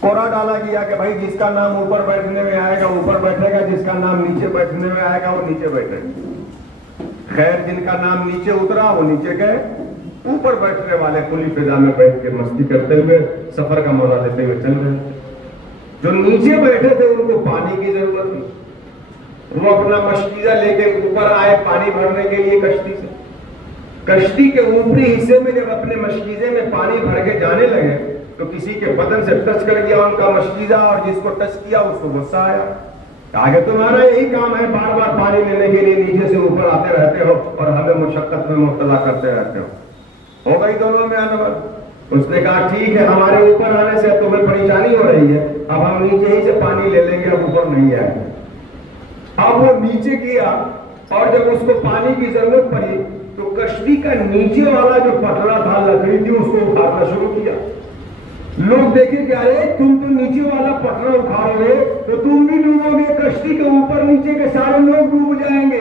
کوڑا ڈالا گیا کہ بھائی جس کا نام اوپر بیٹھنے میں آئے گا اوپر بیٹھے گا، جس کا نام نیچے بیٹھنے میں آئے گا وہ نیچے بیٹھے گا۔ خیر جن کا نام نیچے اترا وہ نیچے گئے، اوپر بیٹھنے والے کھلی فضا میں بیٹھ کے مستی کرتے ہوئے سفر کا مزہ لیتے ہوئے چل رہے۔ جو نیچے بیٹھے تھے ان کو پانی کی ضرورت تھی، وہ اپنا مشکیزہ لے کے اوپر آئے پانی بھرنے کے لیے کشتی سے۔ کشتی کے اوپری حصے میں جب اپنے مشکیزے میں پانی بھر کے جانے لگے تو کسی کے بدن سے ٹچ کر گیا ان کا مشکیزہ، اور جس کو ٹچ کیا اس کو غصہ آیا، کہا کہ تمہارا یہی کام ہے، بار بار پانی لینے کے لیے نیچے سے اوپر آتے رہتے ہو اور ہمیں مشقت میں مبتلا کرتے رہتے ہو۔ ہو گئی دونوں میں انبت۔ اس نے کہا ٹھیک ہے، ہمارے اوپر آنے سے تمہیں پریشانی ہو رہی ہے، اب ہم نیچے ہی سے پانی لے لیں گے، اب اوپر نہیں آئے گا۔ اب وہ نیچے کیا، اور جب اس کو پانی کی ضرورت پڑی تو کشتی کا نیچے والا جو پٹرا تھا لکڑی تھی اس کو اٹھانا شروع کیا. لوگ دیکھیں کہ ارے تم تو نیچے والا پٹرا اٹھاؤ گے تو تم بھی ڈوبو گے, کشتی کے اوپر نیچے کے سارے لوگ ڈوب جائیں گے.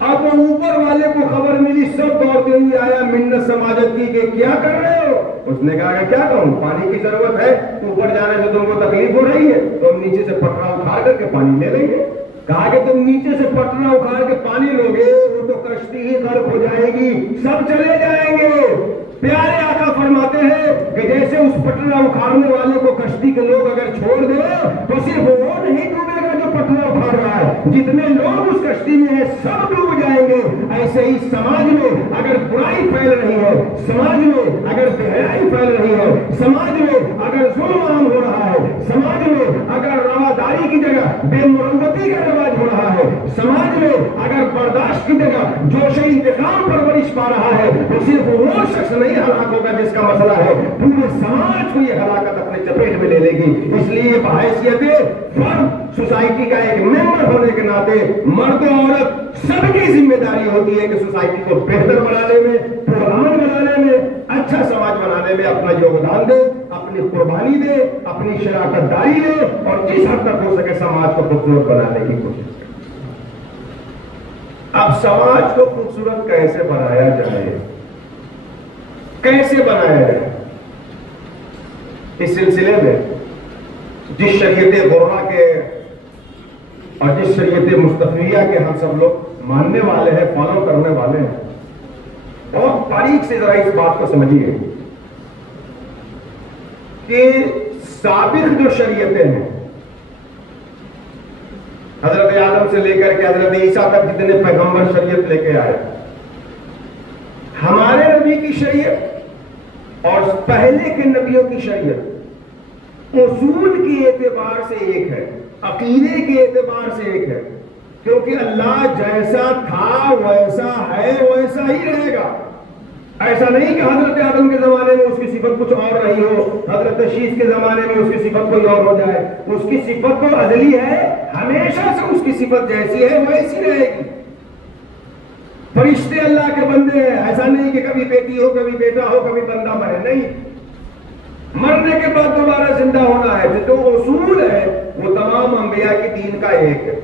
اب وہ اوپر والے کو خبر ملی, سب دوڑتے ہوئے آیا, منت سماجت کی کہ کیا کر رہے ہو. اس نے کہا کہ کیا کروں, پانی کی ضرورت ہے, اوپر جانے سے تم کو تکلیف ہو رہی ہے تو ہم نیچے سے پٹرا اٹھا کر کے پانی لے لیں گے. کہا کہ تم نیچے سے پٹرا اٹھا کے پانی لو گے وہ تو کشتی ہی غرق ہو جائے گی, سب چلے جائیں گے. پیارے آقا فرماتے ہیں کہ جیسے اس پٹرا اٹھانے والے کو کشتی کے لوگ اگر چھوڑ دے تو صرف وہ نہیں ڈوبے گا جو پٹرا اٹھا رہا ہے, جتنے لوگ اس کشتی میں ہیں سب ڈوب جائیں گے. ایسے ہی سماج میں اگر برائی پھیل رہی ہے, سماج میں اگر بے حیائی پھیل رہی ہے, سماج میں اگر ظلم عام ہو رہا ہے, سماج میں اگر رواداری کی جگہ بے مروتی کا رواج ہو رہا ہے, سماج میں اگر برداشت کی جگہ جوش انتقام پرورش پا رہا ہے تو صرف وہ شخص نہیں ہلاک ہوگا جس کا مسئلہ ہے, پورے سماج کو یہ ہلاکت اپنے چپیٹ میں لے لے گی. اس لیے بحیثیت فرد سوسائٹی کا ایک ممبر ہونے کے ناطے مرد و عورت سب کی ذمہ داری ہوتی ہے کہ سوسائٹی کو بہتر بنانے میں, پرامن بنانے میں, اچھا سماج بنانے میں اپنا یوگدان دے, اپنی قربانی دے, اپنی شراکت داری دے اور جس حد تک ہو سکے سماج کو خوبصورت بنانے کی کوشش کرے. اب سماج کو خوبصورت کیسے بنایا جائے, کیسے بنایا جائے؟ اس سلسلے میں جس شریعت غرہ کے اور جس شریعت مصطفیہ کے ہم سب لوگ ماننے والے ہیں, فالو کرنے والے ہیں, بہت باریک سے ذرا اس بات کو سمجھیے کہ سابق جو شریعتیں ہیں, حضرت آدم سے لے کر کے حضرت عیسیٰ تک جتنے پیغمبر شریعت لے کے آئے, ہمارے نبی کی شریعت اور پہلے کے نبیوں کی شریعت اصول کے اعتبار سے ایک ہے, عقیدے کے اعتبار سے ایک ہے, کیونکہ اللہ جیسا تھا ویسا ہے ویسا ہی رہے گا. ایسا نہیں کہ حضرت آدم کے زمانے میں اس کی صفت کچھ اور رہی ہو, حضرت شیش کے زمانے میں اس کی صفت کوئی اور ہو جائے. اس کی صفت تو ازلی ہے, ہمیشہ سے اس کی صفت جیسی ہے ویسی رہے گی. فرشتے اللہ کے بندے ہیں, ایسا نہیں کہ کبھی بیٹی ہو, کبھی بیٹا ہو, کبھی بندہ مرے, نہیں. مرنے کے بعد دوبارہ زندہ ہونا ہے. جو اصول ہے وہ تمام انبیاء کی دین کا ایک ہے.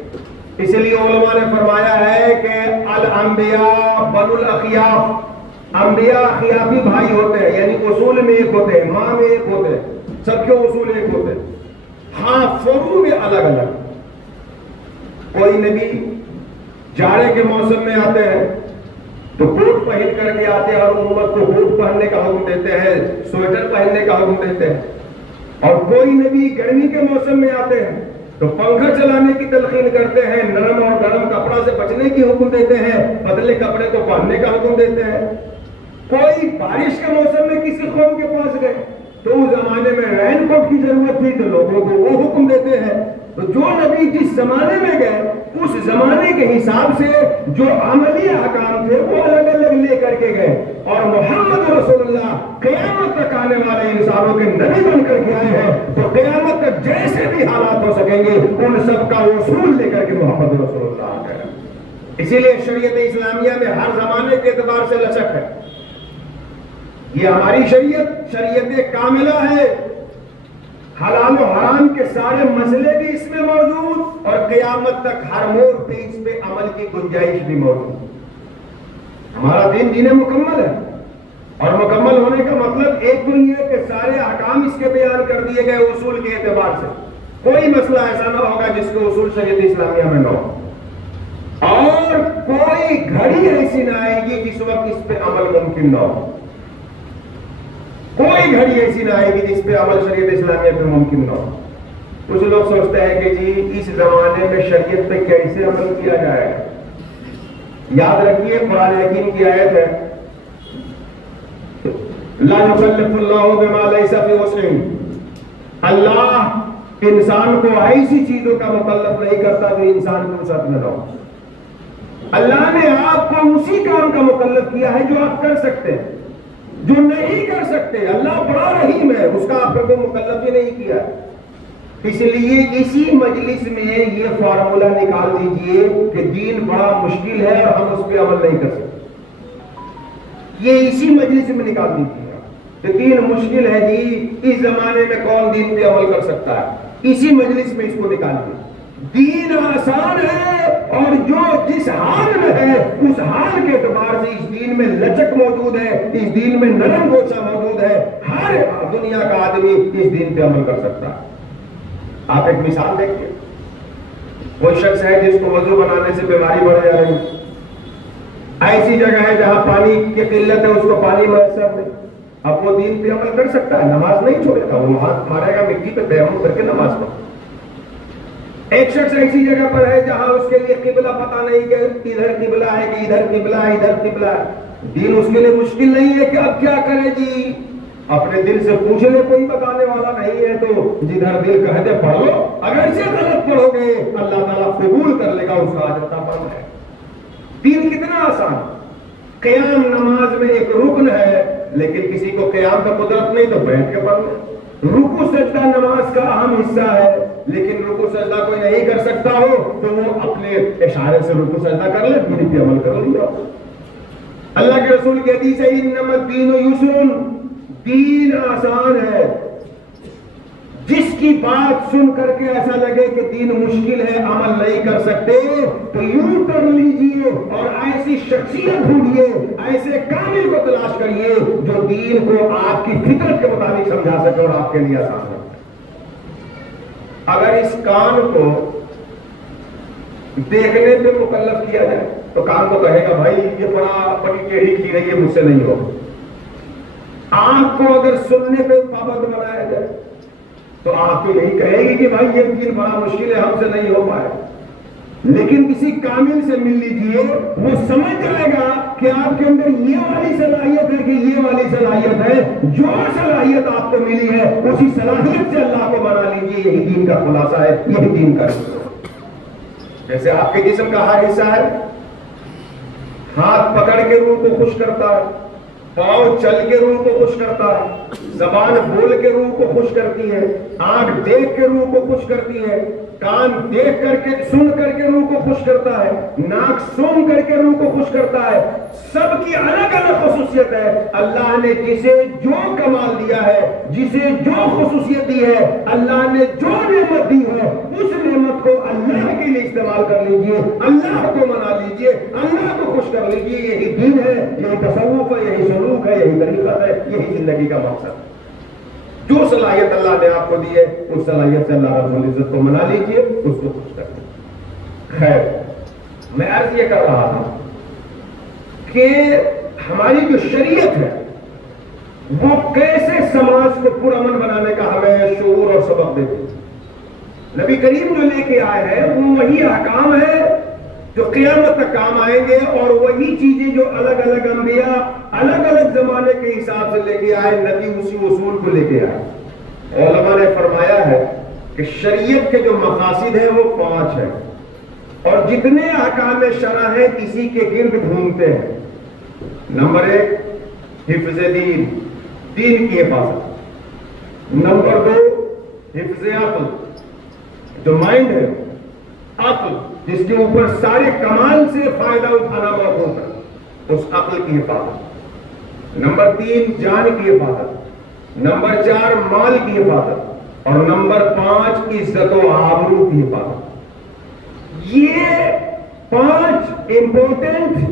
اس لیے علماء نے فرمایا ہے کہ الانبیاء بنو الاخیاف, انبیاء خیافی بھائی ہوتے ہیں, یعنی اصول میں ایک ہوتے ہیں, ماں میں ایک ہوتے ہیں, سب کے اصول ایک ہوتے ہیں, ہاں فروع میں الگ الگ. کوئی نبی جاڑے کے موسم میں آتے ہیں تو کوٹ پہن کر کے آتے ہیں اور امت کو کوٹ پہننے کا حکم دیتے ہیں, سویٹر پہننے کا حکم دیتے ہیں. اور کوئی نبی گرمی کے موسم میں آتے ہیں تو پنکھا چلانے کی تلقین کرتے ہیں, نرم اور گرم کپڑا سے بچنے کی حکم دیتے ہیں, پتلے کپڑے کو پہننے کا حکم دیتے ہیں. کوئی بارش کے موسم میں کسی قوم کے پاس گئے تو اس زمانے میں رین کوٹ کی ضرورت تھی تو لوگوں کو وہ حکم دیتے ہیں. تو جو نبی جس زمانے میں گئے اس زمانے کے حساب سے جو عملی احکام تھے وہ الگ الگ لے کر کے گئے. اور محمد رسول اللہ قیامت تک آنے والے انسانوں کے نبی بن کر کے آئے ہیں, تو قیامت تک جیسے بھی حالات ہو سکیں گے ان سب کا اصول لے کر کے محمد رسول اللہ آ گئے. اسی لیے شریعت اسلامیہ میں ہر زمانے کے اعتبار سے لچک ہے. یہ ہماری شریعت کاملہ ہے, حلال و حرام کے سارے مسئلے بھی اس میں موجود اور قیامت تک ہر موڑ پہ اس پہ عمل کی گنجائش بھی موجود. ہمارا دین مکمل ہے, اور مکمل ہونے کا مطلب ایک تو یہ کہ سارے احکام اس کے بیان کر دیے گئے اصول کے اعتبار سے. کوئی مسئلہ ایسا نہ ہوگا جس کے اصول شریعت اسلامیہ میں نہ ہو, اور کوئی گھڑی ایسی نہ آئے گی جس وقت اس پہ عمل ممکن نہ ہو. کوئی گھڑی ایسی نہ آئے گی جس پہ عمل شریعت اسلامیہ پہ ممکن نہ ہو. کچھ لوگ سوچتے ہیں کہ جی اس زمانے میں شریعت پہ کیسے عمل کیا جائے گا. یاد رکھیے قرآن حکیم کی آیت ہے, لا یکلف اللہ بما لیس فی وسعہ, اللہ انسان کو ایسی چیزوں کا مکلف نہیں کرتا جو انسان کو وسعت میں نہ ہو. اللہ نے آپ کو اسی کام کا مکلف کیا ہے جو آپ کر سکتے ہیں, جو نہیں کر سکتے اللہ بڑا رحیم ہے, اس کا آپ کو مکلف ہی نہیں کیا. اس لیے اسی مجلس میں یہ فارمولہ نکال دیجئے کہ دین بڑا مشکل ہے اور ہم اس پہ عمل نہیں کر سکتے. یہ اسی مجلس میں نکال دیجیے گا کہ دین مشکل ہے جی، اس زمانے میں کون دین پہ عمل کر سکتا ہے، اسی مجلس میں اس کو نکالیے۔ دین آسان ہے، اور جو جس حال میں ہے اس حال کے اعتبار سے اس دین میں لچک موجود ہے، اس دین میں نرم گوشہ موجود ہے، ہر دنیا کا آدمی اس دین پہ عمل کر سکتا ہے۔ آپ ایک مثال دیکھیے، کوئی شخص ہے جس کو وضو بنانے سے بیماری بڑھ جا رہی، ایسی جگہ ہے جہاں پانی کی قلت ہے، اس کو پانی میسر نہیں، اب وہ دین پہ عمل کر سکتا ہے، نماز نہیں چھوڑے گا، وہ ہاتھ مارے گا مٹی پہ تیمم کر کے نماز پڑھے۔ ایک شخص ایسی جگہ پر ہے جہاں اس کے لیے قبلہ پتہ نہیں کہ ادھر قبلہ ہے کہ ادھر قبلہ ہے، ادھر قبلہ ہے، دین اس کے لیے مشکل نہیں ہے کہ اب کیا کرے جی، اپنے دل سے پوچھ لے، کوئی بتانے والا نہیں ہے تو جدھر دل کہتے پڑھ لو، اگر سے غلط پڑھو گے اللہ تعالیٰ قبول کر لے گا، اس کا اجر عطا فرمائے گا۔ دین کتنا آسان، قیام نماز میں ایک رکن ہے، لیکن کسی کو قیام کا قدرت نہیں تو بیٹھ کے پڑھ لے۔ رکوع سجدہ نماز کا اہم حصہ ہے، لیکن رکوع سجدہ کوئی نہیں کر سکتا ہو تو وہ اپنے اشارے سے رکوع سجدہ کر لے، دین پہ عمل کر لیا۔ اللہ کے رسول کی حدیث ہے انما الدین یسر، دین آسان ہے۔ جس کی بات سن کر کے ایسا لگے کہ دین مشکل ہے، عمل نہیں کر سکتے، تو یوں کر لیجئے اور ایسی شخصیت ڈھونڈیے، ایسے کامل کو تلاش کریے جو دین کو آپ کی فطرت کے مطابق سمجھا سکے اور آپ کے لیے آسان ہے۔ اگر اس کان کو دیکھنے پہ مکلف کیا جائے تو کان کو کہے گا بھائی یہ بڑی ٹیڑھی کی رہی ہے، مجھ سے نہیں ہوگا۔ آنکھ کو اگر سننے پہ پابند بنایا جائے تو آپ تو یہی کہے گی کہ بھائی یہ دین بڑا مشکل ہے، ہم سے نہیں ہو پائے۔ لیکن کسی کامل سے مل لیجئے، وہ سمجھ جائے گا کہ آپ کے اندر یہ والی صلاحیت ہے کہ یہ والی صلاحیت ہے، جو صلاحیت آپ کو ملی ہے اسی صلاحیت سے اللہ کو بنا لیجئے، یہی دین کا خلاصہ ہے، یہی دین کا حصہ ہے۔ جیسے آپ کے جسم کا ہر حصہ ہے، ہاتھ پکڑ کے روح کو خوش کرتا ہے، پاؤں چل کے روح کو خوش کرتا ہے، زبان بول کے روح کو خوش کرتی ہے، آنکھ دیکھ کے روح کو خوش کرتی ہے، کان دیکھ کر کے سن کر کے روح کو خوش کرتا ہے، ناک سونگ کر کے روح کو خوش کرتا ہے۔ سب کی الگ الگ خصوصیت ہے۔ اللہ نے جسے جو کمال دیا ہے، جسے جو خصوصیت دی ہے، اللہ نے جو نعمت دی ہے، اس نعمت کو اللہ کے لیے استعمال کر لیجئے، اللہ کو منا لیجئے، اللہ کو خوش کر لیجئے۔ یہی دین ہے، یہی تصوف ہے، یہی سلوک ہے، یہی طریقت ہے، یہی زندگی کا مقصد ہے۔ جو صلاحیت اللہ نے آپ کو دی ہے، اس صلاحیت سے اللہ رب العزت کو منا لیجئے، اس کو خوش کر لیجئے۔ خیر، میں عرض یہ کر رہا تھا کہ ہماری جو شریعت ہے وہ کیسے سماج کو پرامن بنانے کا ہمیں شعور اور سبق دیتی ہے۔ نبی کریم جو لے کے آئے ہیں وہ وہی احکام ہے جو قیامت تک کام آئیں گے، اور وہی چیزیں جو الگ الگ انبیاء الگ الگ زمانے کے حساب سے لے کے آئے، نبی اسی اصول کو لے کے آئے۔ علماء نے فرمایا ہے کہ شریعت کے جو مقاصد ہیں وہ 5 ہیں، اور جتنے احکام شرع ہیں اسی کے گرد گھومتے ہیں۔ نمبر 1 حفظ دین، دین کی حفاظت۔ نمبر 2 حفظ عقل، جو مائنڈ ہے، عقل جس کے اوپر سارے کمال سے فائدہ اٹھانا موجود ہے، اس عقل کی حفاظت۔ نمبر 3 جان کی حفاظت۔ نمبر 4 مال کی حفاظت، اور نمبر 5 عزت و آبرو کی حفاظت۔ یہ 5 امپورٹنٹ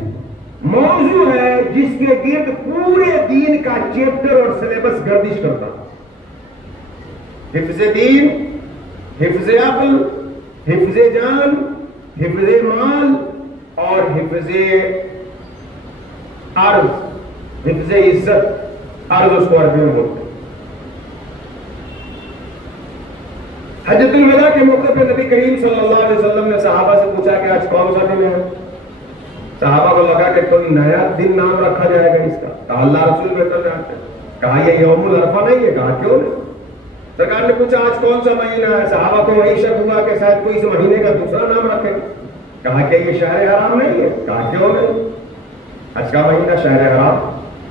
موضوع ہے جس کے گرد پورے دین کا چیپٹر اور سلیبس گردش کرتا ہے۔ حفظ دین، حفظ عقل، حفظ جان، حفظ مال، اور حفظ عرض، حفظ عزت، عرض اس کو عربی میں بولتے ہیں۔ حجۃ الوداع کے موقع پہ نبی کریم صلی اللہ علیہ وسلم نے صحابہ سے پوچھا کہ آج کون سا دن ہے؟ صحابہ کو لگا کہ کوئی نیا دن نام رکھا جائے گا اس کا، کہا اللہ رسول بہتر جانتے ہیں، کہا یہ یوم العرفہ نہیں ہے، کہا کیوں نہیں؟ سرکار نے پوچھا آج کون سا مہینہ ہے؟ صحابہ کو وہی شک ہوا کہ شاید کوئی اس مہینے کا دوسرا نام رکھے، کہا کہ یہ شہر حرام نہیں ہے، کہا کیوں نہیں؟ آج کا مہینہ شہر حرام۔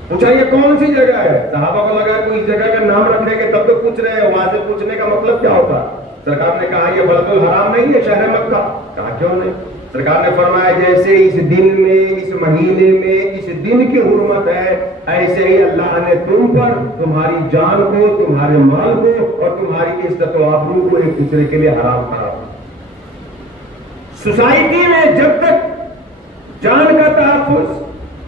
پوچھا یہ کون سی جگہ ہے؟ صحابہ کو لگا کوئی اس جگہ کا نام رکھیں گے تب تو پوچھ رہے ہیں، وہاں سے پوچھنے کا مطلب کیا ہوتا؟ سرکار نے کہا یہ بلد الحرام نہیں ہے، شہر مکہ، کہا کیوں نہیں؟ سرکار نے فرمایا جیسے اس دن میں، اس مہینے میں اس دن کی حرمت ہے، ایسے ہی اللہ نے تم پر تمہاری جان کو، تمہارے مال کو اور تمہاری عزت و آبرو کو ایک دوسرے کے لیے حرام کرا۔ سوسائٹی میں جب تک جان کا تحفظ،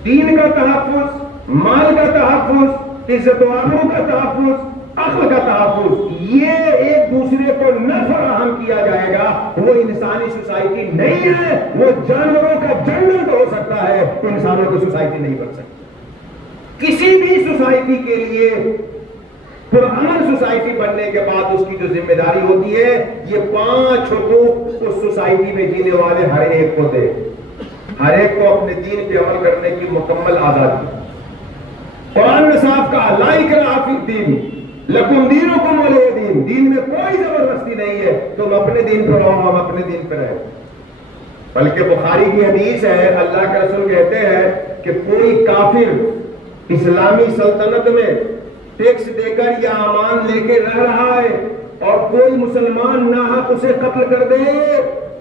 دین کا تحفظ، مال کا تحفظ، عزت و آبرو کا تحفظ، عقل کا تحفظ یہ ایک دوسرے کو نہ فراہم کیا جائے گا، وہ انسانی سوسائٹی نہیں ہے۔ وہ جانوروں کا جنگل تو ہو سکتا ہے، انسانوں کی سوسائٹی نہیں بن سکتی۔ کسی بھی سوسائٹی کے لیے پرامن سوسائٹی بننے کے بعد اس کی جو ذمہ داری ہوتی ہے، یہ 5 حقوق اس سوسائٹی میں جینے والے ہر ایک کو دے۔ ہر ایک کو اپنے دین پہ عمل کرنے کی مکمل آزادی۔ قرآن نے صاف کہا لا اکراہ فی الدین لکم دینکم ولی دین، دین میں کوئی زبردستی نہیں ہے، تم اپنے دین پر رہو، ہم اپنے دین پر رہے۔ بلکہ بخاری کی حدیث ہے، اللہ کے رسول کہتے ہیں کہ کوئی کافر اسلامی سلطنت میں ٹیکس دے کر یا امان لے کے رہ رہا ہے اور کوئی مسلمان ناحق اسے قتل کر دے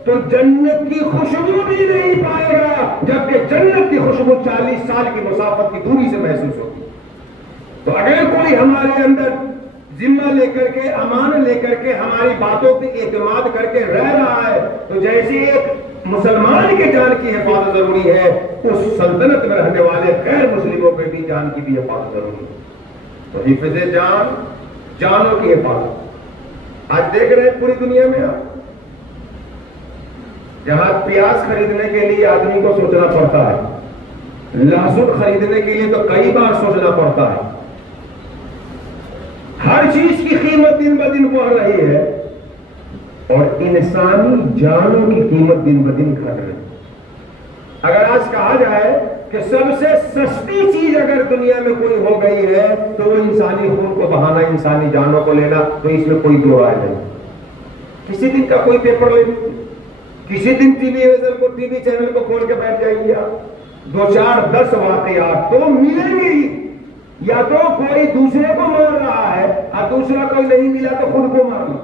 تو جنت کی خوشبو بھی نہیں پائے گا، جبکہ جنت کی خوشبو 40 سال کی مسافت کی دوری سے محسوس ہوگی۔ تو اگر کوئی ہمارے اندر ذمہ لے کر کے، امان لے کر کے، ہماری باتوں پہ اعتماد کر کے رہ رہا ہے، تو جیسے ایک مسلمان کے جان کی حفاظت ضروری ہے، اس سلطنت میں رہنے والے غیر مسلموں کے بھی جان کی بھی حفاظت ضروری ہے۔ تو حفظ جان، جانوں کی حفاظت آج دیکھ رہے ہیں پوری دنیا میں آپ، جہاں پیاز خریدنے کے لیے آدمی کو سوچنا پڑتا ہے، لہسن خریدنے کے لیے تو کئی بار سوچنا پڑتا ہے، ہر چیز کی قیمت دن بدن بڑھ رہی ہے اور انسانی جانوں کی قیمت دن بدن گھٹ رہی ہے۔ اگر آج کہا جائے کہ سب سے سستی چیز اگر دنیا میں کوئی ہو گئی ہے تو وہ انسانی خون کو بہانا، انسانی جانوں کو لینا، تو اس میں کوئی دو رائے نہیں۔ کسی دن کا کوئی پیپر لے لیجیے، کسی دن ٹی وی چینل کو کھول کے بیٹھ جائیے آپ، 2 4 10 واقعات تو ملیں گے ہی، یا تو کوئی دوسرے کو مار رہا ہے اور دوسرا کوئی نہیں ملا تو خود کو مار لو۔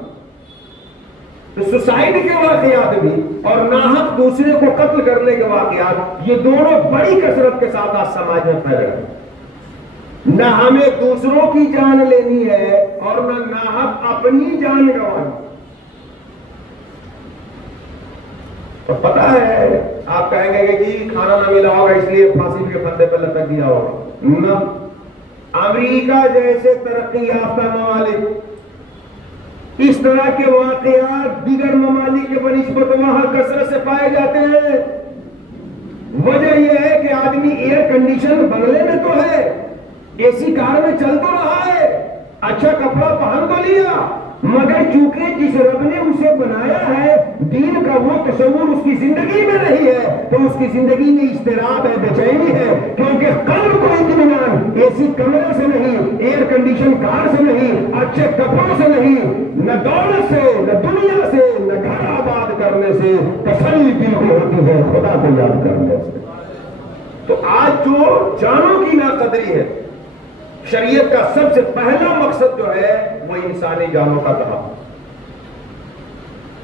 تو سوسائٹی کے واقعات بھی اور ناحق دوسرے کو قتل کرنے کے واقعات، یہ دونوں بڑی کثرت کے ساتھ آج سماج میں پھیل رہے ہیں۔ نہ ہمیں دوسروں کی جان لینی ہے اور نہ ناحق اپنی جان گنوانی۔ تو پتا ہے آپ کہیں گے کہ جی کھانا نہ ملا ہوگا اس لیے پھانسی کے پھندے پر لٹک دیا ہوگا، نہ۔ امریکہ جیسے ترقی یافتہ ممالک، اس طرح کے واقعات دیگر ممالک کے بنسبت وہاں کثرت سے پائے جاتے ہیں۔ وجہ یہ ہے کہ آدمی ایئر کنڈیشن بنگلے میں تو ہے، اے سی کار میں چل تو رہا ہے، اچھا کپڑا پہن تو لیا، مگر چونکہ جس رب نے اسے بنایا ہے دین کا وہ تصور اس کی زندگی میں نہیں ہے، تو اس کی زندگی میں اضطراب ہے، بے چینی ہے، کیونکہ قلب کو اطمینان اے سی کمرے سے نہیں، ایئر کنڈیشن کار سے نہیں، اچھے کپڑوں سے نہیں، نہ دولت سے، نہ دنیا سے، نہ گھر آباد کرنے سے تسلی دل کو ہوتی ہے، خدا کو یاد کرنے سے۔ تو آج جو جانوں کی ناقدری ہے، شریعت کا سب سے پہلا مقصد جو ہے وہ انسانی جانوں کا تحفظ۔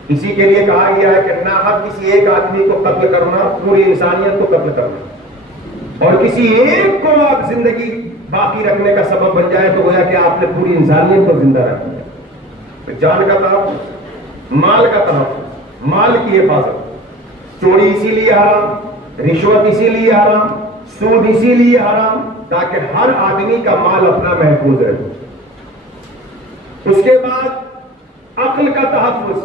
اسی کے لیے کہا گیا ہے کہ ناحق کسی ایک آدمی کو قتل کرنا پوری انسانیت کو قتل کرنا، اور کسی ایک کو آپ زندگی باقی رکھنے کا سبب بن جائے تو گویا کہ آپ نے پوری انسانیت کو زندہ رکھ دیا۔ جان کا تحفظ، مال کا تحفظ، مال کی حفاظت، چوری اسی لیے حرام، رشوت اسی لیے حرام، سود اسی لیے حرام تاکہ ہر آدمی کا مال اپنا محفوظ رہے۔ اس کے بعد عقل کا تحفظ،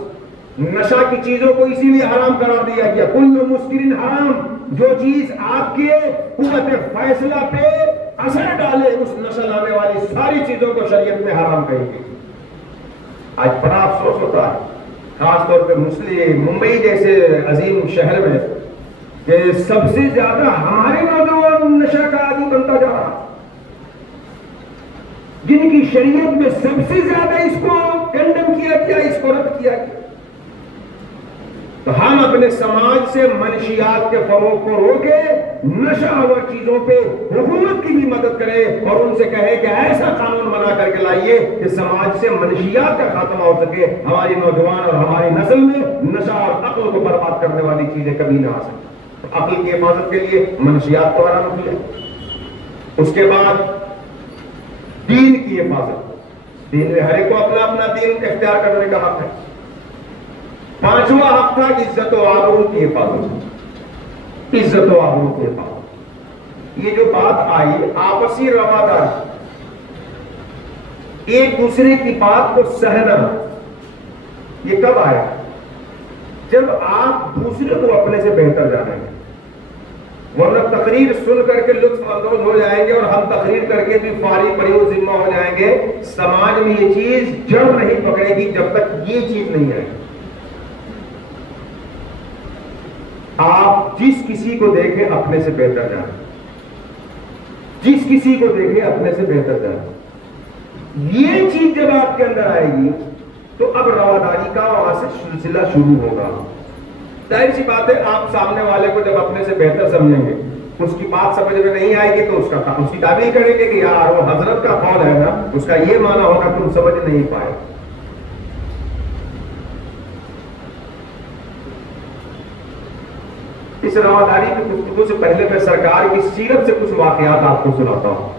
نشہ کی چیزوں کو اسی لیے حرام قرار دیا گیا، کل مسکر حرام، جو چیز آپ کے قوت فیصلہ پہ اثر ڈالے اس نشہ لانے والی ساری چیزوں کو شریعت میں حرام کہیں گے۔ آج بڑا افسوس ہوتا ہے خاص طور پہ ممبئی جیسے عظیم شہر میں کہ سب سے زیادہ ہمارے نوجوان نشہ کا عادی بنتا جا رہا، جن کی شریعت میں سب سے زیادہ اس کو کنڈم کیا گیا، اس کو رد کیا گیا۔ تو ہم اپنے سماج سے منشیات کے فروغ کو روکے، نشہ آور چیزوں پہ حکومت کی بھی مدد کرے اور ان سے کہے کہ ایسا قانون بنا کر کے لائیے کہ سماج سے منشیات کا خاتمہ ہو سکے، ہماری نوجوان اور ہماری نسل میں نشہ اور عقل کو برباد کرنے والی چیزیں کبھی نہ آ سکیں۔ عقل کی حفاظت کے لیے منشیات کو حرام کیا، اس کے بعد دین کی حفاظت، دین میں ہر ایک کو اپنا اپنا دین اختیار کرنے کا حق ہے۔ پانچواں حق تھا عزت و آبرو کی حفاظت، عزت و آبرو کی حفاظت۔ یہ جو بات آئی آپسی رواداری، ایک دوسرے کی بات کو سہنا، یہ کب آیا؟ جب آپ دوسرے کو اپنے سے بہتر جانیں گے، ورنہ تقریر سن کر کے لطف اندوز ہو جائیں گے اور ہم تقریر کر کے بھی فارغ پڑی ذمہ ہو جائیں گے، سماج میں یہ چیز جڑ نہیں پکڑے گی جب تک یہ چیز نہیں آئے گی۔ آپ جس کسی کو دیکھیں اپنے سے بہتر جانیں، جس کسی کو دیکھیں اپنے سے بہتر جانیں، یہ چیز جب آپ کے اندر آئے گی تو اب رواداری کا وہاں سے سلسلہ شروع ہوگا۔ ظاہر سی بات ہے، آپ سامنے والے کو جب اپنے سے بہتر سمجھیں گے، اس کی بات سمجھ میں نہیں آئے گی تو اس کی تعبیر کریں گے کہ یار وہ حضرت کا قول ہے نا، اس کا یہ معنی ہوگا تم سمجھ نہیں پائے۔ اس رواداری کی گفتگو سے پہلے میں سرکار کی سیرت سے کچھ واقعات آپ کو سناتا ہوں۔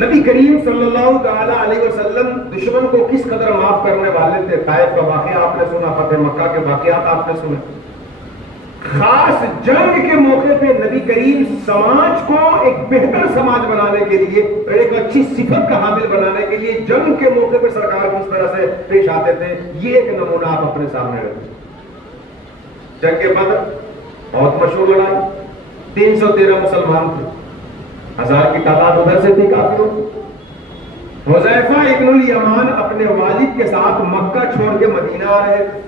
نبی کریم صلی اللہ تعالی علیہ وسلم دشمن کو کس قدر معاف کرنے والے تھے۔ طائف کا واقعہ آپ نے سنا، فتح مکہ کے واقعات آپ نے سنے۔ خاص جنگ کے موقع پہ نبی کریم سماج کو ایک بہتر سماج بنانے کے لیے اور ایک اچھی صفت کا حامل بنانے کے لیے جنگ کے موقع پہ سرکار کس طرح سے پیش آتے تھے، یہ ایک نمونہ آپ اپنے سامنے رکھیں۔ جنگ بدر بہت مشہور لڑائی، 313 مسلمان تھے، 1000 کی تعداد ادھر سے تھی کافروں۔ حذیفہ ابن الیمان اپنے والد کے ساتھ مکہ چھوڑ کے مدینہ آ رہے تھے۔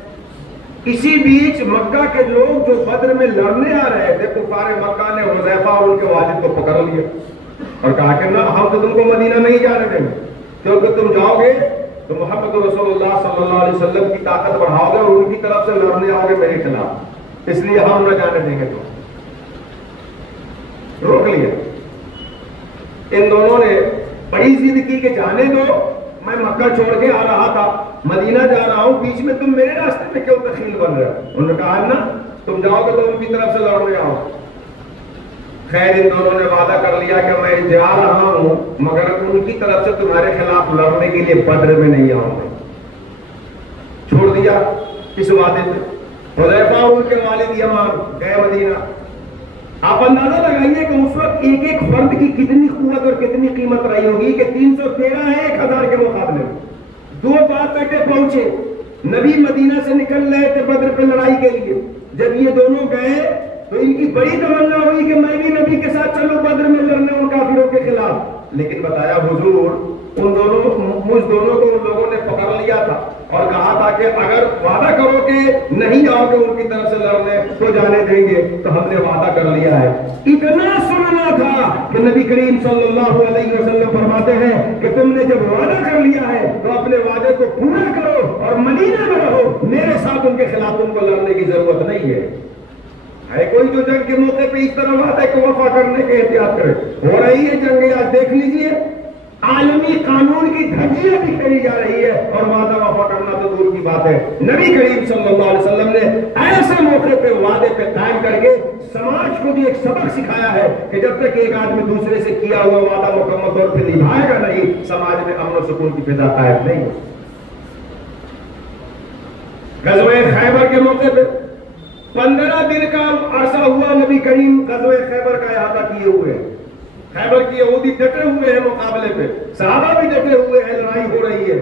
اسی بیچ مکہ کے لوگ جو بدر میں لڑنے آ رہے تھے، کفار مکہ نے حذیفہ اور ان کے والد کو پکڑ لیا اور کہا کہ نہ، ہم تو تم کو مدینہ نہیں جانے دیں گے، کیونکہ تم جاؤ گے تو محمد رسول اللہ صلی اللہ علیہ وسلم کی طاقت بڑھاؤ گے اور ان کی طرف سے لڑنے آؤ گے میرے خلاف، اس لیے ہم نہ جانے دیں گے۔ تو روک لیا۔ ان دونوں نے بڑی ضد کی کہ جانے دو، میں مکہ چھوڑ کے آ رہا تھا، مدینہ جا رہا ہوں، بیچ میں تم میرے راستے میں کیوں دخیل بن رہے ہو؟ انہوں نے کہا نا، تم جاؤ گے تو ان کی طرف سے لڑنے آؤ۔ خیر ان دونوں نے وعدہ کر لیا کہ میں جا رہا ہوں مگر ان کی طرف سے تمہارے خلاف لڑنے کے لیے بدر میں نہیں آؤں گا۔ چھوڑ دیا اس وعدے میں۔ حذیفہ اور ان کے والد یمان گئے مدینہ۔ آپ اندازہ لگائیے کہ اس وقت ایک ایک فرد کی کتنی قوت اور کتنی قیمت رہی ہوگی کہ 313 ہے 1000 کے مقابلے میں۔ دو باپ بیٹے پہنچے، نبی مدینہ سے نکل رہے تھے بدر پہ لڑائی کے لیے۔ جب یہ دونوں گئے تو ان کی بڑی تمنا ہوئی کہ میں بھی نبی کے ساتھ چلوں بدر میں لڑنے ان کافروں کے خلاف، لیکن بتایا حضور مجھ دونوں کو ان لوگوں نے پکڑ لیا تھا اور کہا تھا کہ اگر وعدہ کرو کہ نہیں آؤ گے ان کی طرف سے لڑنے تو جانے دیں گے، تو ہم نے وعدہ کر لیا ہے۔ اتنا سننا تھا کہ نبی کریم صلی اللہ علیہ وسلم فرماتے ہیں کہ تم نے جب وعدہ کر لیا ہے تو اپنے وعدے کو پورا کرو اور مدینہ میں رہو، میرے ساتھ ان کے خلاف تم کو لڑنے کی ضرورت نہیں ہے۔ کوئی جو جنگ کے موقع پہ اس طرح وعدہ کو وفا کرنے کے احتیاط کرے، ہو رہی ہے جنگ، آج دیکھ لیجئے عالمی قانون کی دھجیاں بھی کھیلی جا رہی ہے اور وعدہ وفا کرنا تو دور کی بات ہے۔ نبی کریم صلی اللہ علیہ وسلم نے ایسے موقع پہ وعدے پہ قائم کر کے سماج کو بھی ایک سبق سکھایا ہے کہ جب تک ایک آدمی دوسرے سے کیا ہوا وعدہ مکمل طور پہ نبھائے گا نہیں، سماج میں امن و سکون کی فضا قائم نہیں ہو۔ غزوہ خیبر کے موقع پہ 15 دن کا عرصہ ہوا نبی کریم غزوہ خیبر کا احاطہ کیے ہوئے ہیں۔ خیبر کی یہودی ڈٹے ہوئے ہیں مقابلے پہ، صحابہ بھی ڈٹے ہوئے ہیں، لڑائی ہو رہی ہے۔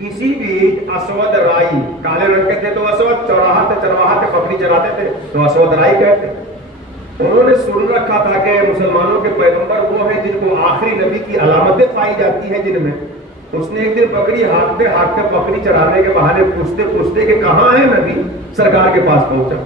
اسی بیچ اسود رائی، کالے رنگ کے تھے تو اسود، چرواہا تھے بکری چراتے تھے تو اسود رائی کہتے۔ انہوں نے سن رکھا تھا کہ مسلمانوں کے پیغمبر وہ ہیں جن کو آخری نبی کی علامتیں پائی جاتی ہیں جن میں۔ اس نے ایک دن بکری ہانکتے بکری چرانے کے بہانے پوچھتے کہ کہاں ہے نبی، سرکار کے پاس پہنچا۔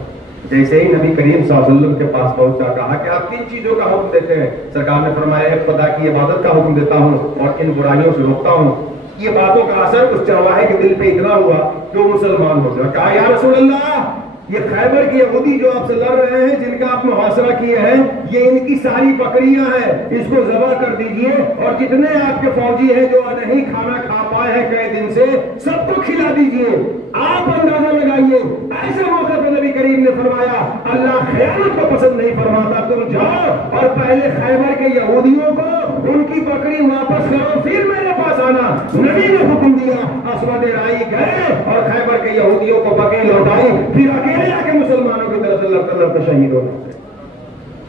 جیسے ہی نبی کریم صلی اللہ علیہ وسلم کے پاس پہنچا، کہا کہ آپ کن چیزوں کا حکم دیتے ہیں؟ سرکار نے فرمایا ہے خدا کی عبادت کا حکم دیتا ہوں اور ان برائیوں سے روکتا ہوں۔ یہ باتوں کا اثر اس چرواہے کے دل پہ اتنا ہوا کہ وہ مسلمان ہو گیا۔ کہا یا رسول اللہ یہ خیبر کے یہودی جو آپ سے لڑ رہے ہیں، جن کا آپ محاصرہ کیے ہیں، یہ ان کی ساری بکریاں ہیں، اس کو ذبح کر دیجئے، اور جتنے آپ کے فوجی ہیں جو نہیں کھانا کھا پائے ہیں کئی دن سے، سب کو کھلا دیجئے۔ آپ اندازہ لگائیے، ایسے موقع پہ نبی کریم نے فرمایا اللہ خیانت کو پسند نہیں فرماتا، تم جاؤ اور پہلے خیبر کے یہودیوں کو ان کی بکری واپس کرو، پھر میرے پاس آنا۔ نبی نے حکم دیا، اسود رائی گئے اور خیبر کے یہودیوں کو بکری لوٹائی، پھر اکیلے آ کے مسلمانوں کی طرف سے لڑتے شہید ہو گئے۔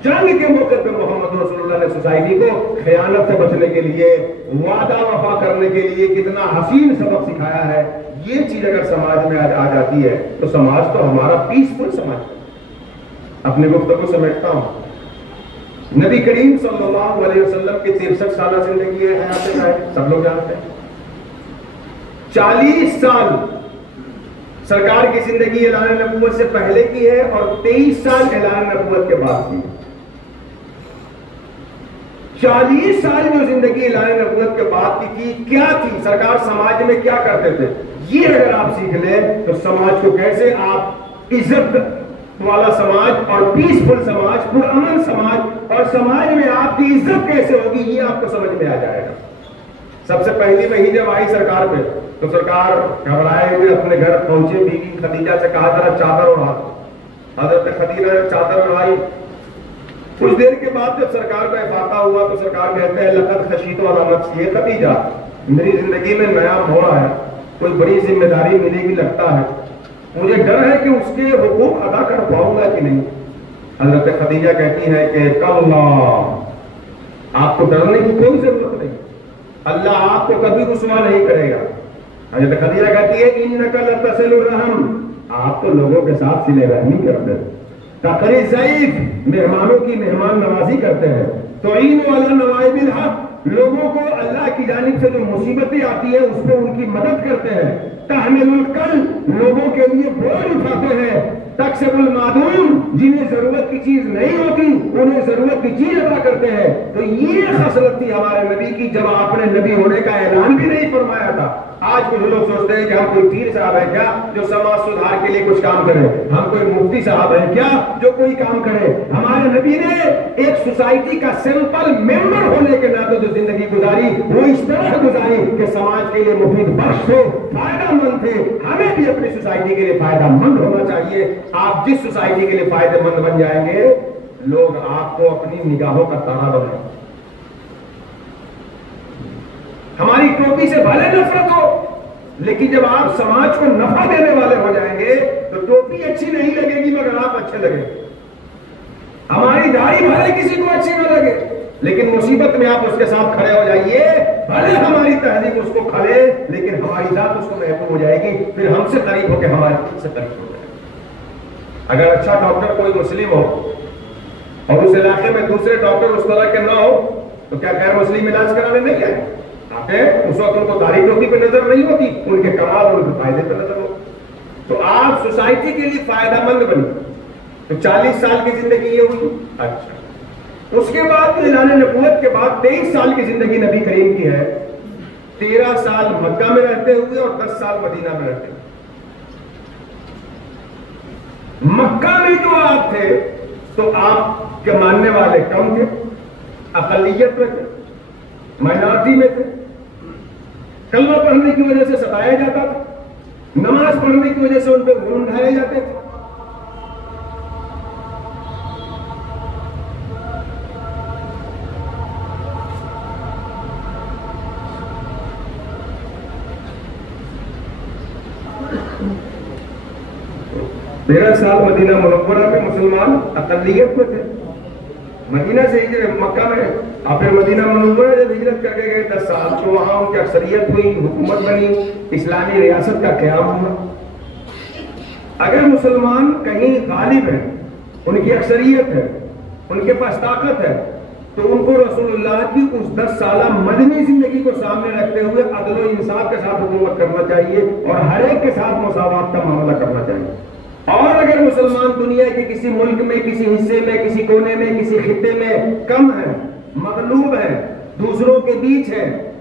جنگ کے موقع پہ محمد رسول اللہ نے سوسائٹی کو خیانت سے بچنے کے لیے، وعدہ وفا کرنے کے لیے کتنا حسین سبق سکھایا ہے۔ یہ چیز اگر سماج میں آ جاتی ہے تو سماج تو ہمارا پیسفل سماج ہے۔ اپنی گفتگو سمیٹتا ہوں۔ نبی کریم صلی اللہ علیہ وسلم کی 63 سالہ زندگی ہے، حیات ہے، سب لوگ جانتے ہیں۔ 40 سال سرکار کی زندگی اعلان نبوت سے پہلے کی ہے اور 23 سال اعلان نبوت کے بعد کی۔ 40 سال جو زندگی اعلان نبوت کے بعد کی کیا تھی، سرکار سماج میں کیا کرتے تھے، یہ اگر آپ سیکھ لیں تو سماج کو کیسے آپ عزت والا سماج اور پیسفل سماج، پرامن سماج، اور سماج میں آپ کی عزت کیسے ہوگی، یہ آپ کو سمجھ میں آ جائے گا۔ سب سے پہلی وحی جب آئی سرکار پہ تو سرکار گھبرائے ہوئے اپنے گھر پہنچے، بیوی خدیجہ سے کہا ذرا چادر اڑا۔ حضرت خدیجہ نے چادر اڑائی۔ کچھ دیر کے بعد جب سرکار کا افاقہ ہوا تو سرکار کہتے ہیں لقد خشیت علی نفسی، خدیجہ میری زندگی میں نیا موڑ آیا، کوئی بڑی ذمہ داری ملے گی لگتا ہے، مجھے ڈر ہے کہ اس کے حقوق ادا کر پاؤں گا کہ نہیں۔ حضرت خدیجہ کہتی ہے کہ کلا، آپ کو ڈرنے کی کوئی ضرورت نہیں، اللہ آپ کو کبھی رسوا نہیں کرے گا۔ حضرت خدیجہ کہتی ہے انک لتصل الرحم، آپ تو لوگوں کے ساتھ صلہ رحمی کرتے ہیں، تقری ضعیف، مہمانوں کی مہمان نوازی کرتے ہیں، تعین علی نوائب الحق، لوگوں کو اللہ کی جانب سے جو مصیبتیں آتی ہیں اس پہ ان کی مدد کرتے ہیں، تحمل الکل، لوگوں کے لیے بوجھ اٹھاتے ہیں، تکسب المعدوم، جنہیں ضرورت کی چیز نہیں ہوتی انہیں ضرورت کی چیز ادا کرتے ہیں۔ تو یہ خصلت تھی ہمارے نبی کی جب آپ نے نبی ہونے کا اعلان بھی نہیں فرمایا تھا۔ آج کچھ لوگ سوچتے ہیں کہ ہم کوئی پیر صاحب ہے کیا جو سماج سدھار کے لیے کچھ کام کرے، ہم کوئی مفتی صاحب ہے کیا جو کوئی کام کرے۔ ہمارے نبی نے ایک سوسائٹی کا سمپل ممبر ہونے کے ناطے جو زندگی گزاری وہ اس طرح گزاری کہ سماج کے لیے مفید بخش تھے، فائدہ مند تھے۔ ہمیں بھی اپنی سوسائٹی کے لیے فائدہ مند ہونا چاہیے۔ آپ جس سوسائٹی کے لیے فائدہ مند بن جائیں گے لوگ آپ کو اپنی نگاہوں کا تارا بنائیں گے۔ ہماری ٹوپی سے بھلے نفرت ہو لیکن جب آپ سماج کو نفع دینے والے ہو جائیں گے تو ٹوپی اچھی نہیں لگے گی مگر آپ اچھے لگیں گے۔ ہماری داڑھی بھلے کسی کو اچھی نہ لگے لیکن مصیبت میں آپ اس کے ساتھ کھڑے ہو جائیے، بھلے ہماری تہذیب اس کو کھلے لیکن ہماری ذات اس کو محفوظ ہو جائے گی، پھر ہم سے قریب ہو کے ہمارے سے قریب ہو جائے گا۔ اگر اچھا ڈاکٹر کوئی مسلم ہو اور اس علاقے میں دوسرے ڈاکٹر اس طرح کے نہ ہو تو کیا غیر مسلم علاج کرانے نہیں آئے؟ اس وقت ان کو داڑھی ٹوپی پہ نظر نہیں ہوتی، ان کے کمال اور ان کے فائدے پہ نظر ہوتی۔ تو آپ سوسائٹی کے لیے فائدہ مند بنی۔ تو 40 سال کی زندگی یہ ہوئی۔ اچھا اس کے بعد اعلان نبوت کے بعد 23 سال کی زندگی نبی کریم کی ہے۔ 13 سال مکہ میں رہتے ہوئے اور 10 سال مدینہ میں رہتے ہوئے۔ مکہ میں جو آپ تھے تو آپ کے ماننے والے کم تھے، اقلیت میں تھے، مائنارٹی میں تھے، کلمہ پڑھنے کی وجہ سے ستایا جاتا تھا، نماز پڑھنے کی وجہ سے ان پہ ظلم ڈھائے جاتے تھے۔ تیرہ سال مدینہ منورہ میں مسلمان اقلیت میں تھے، مدینہ سے مکہ میں اور پھر مدینہ منورہ جب ہجرت کر کے گئے 10 سال تو وہاں ان کی اکثریت ہوئی، حکومت بنی، اسلامی ریاست کا قیام ہوا۔ اگر مسلمان کہیں غالب ہیں، ان کی اکثریت ہے، ان کے پاس طاقت ہے تو ان کو رسول اللہ کی اس 10 سالہ مدنی زندگی کو سامنے رکھتے ہوئے عدل و انصاف کے ساتھ حکومت کرنا چاہیے اور ہر ایک کے ساتھ مساوات کا معاملہ کرنا چاہیے۔ اور اگر مسلمان دنیا کے کسی ملک میں، کسی حصے میں، کسی کونے میں، کسی خطے میں کم ہے، مغلوب ہے، دوسروں کے بیچ ہے،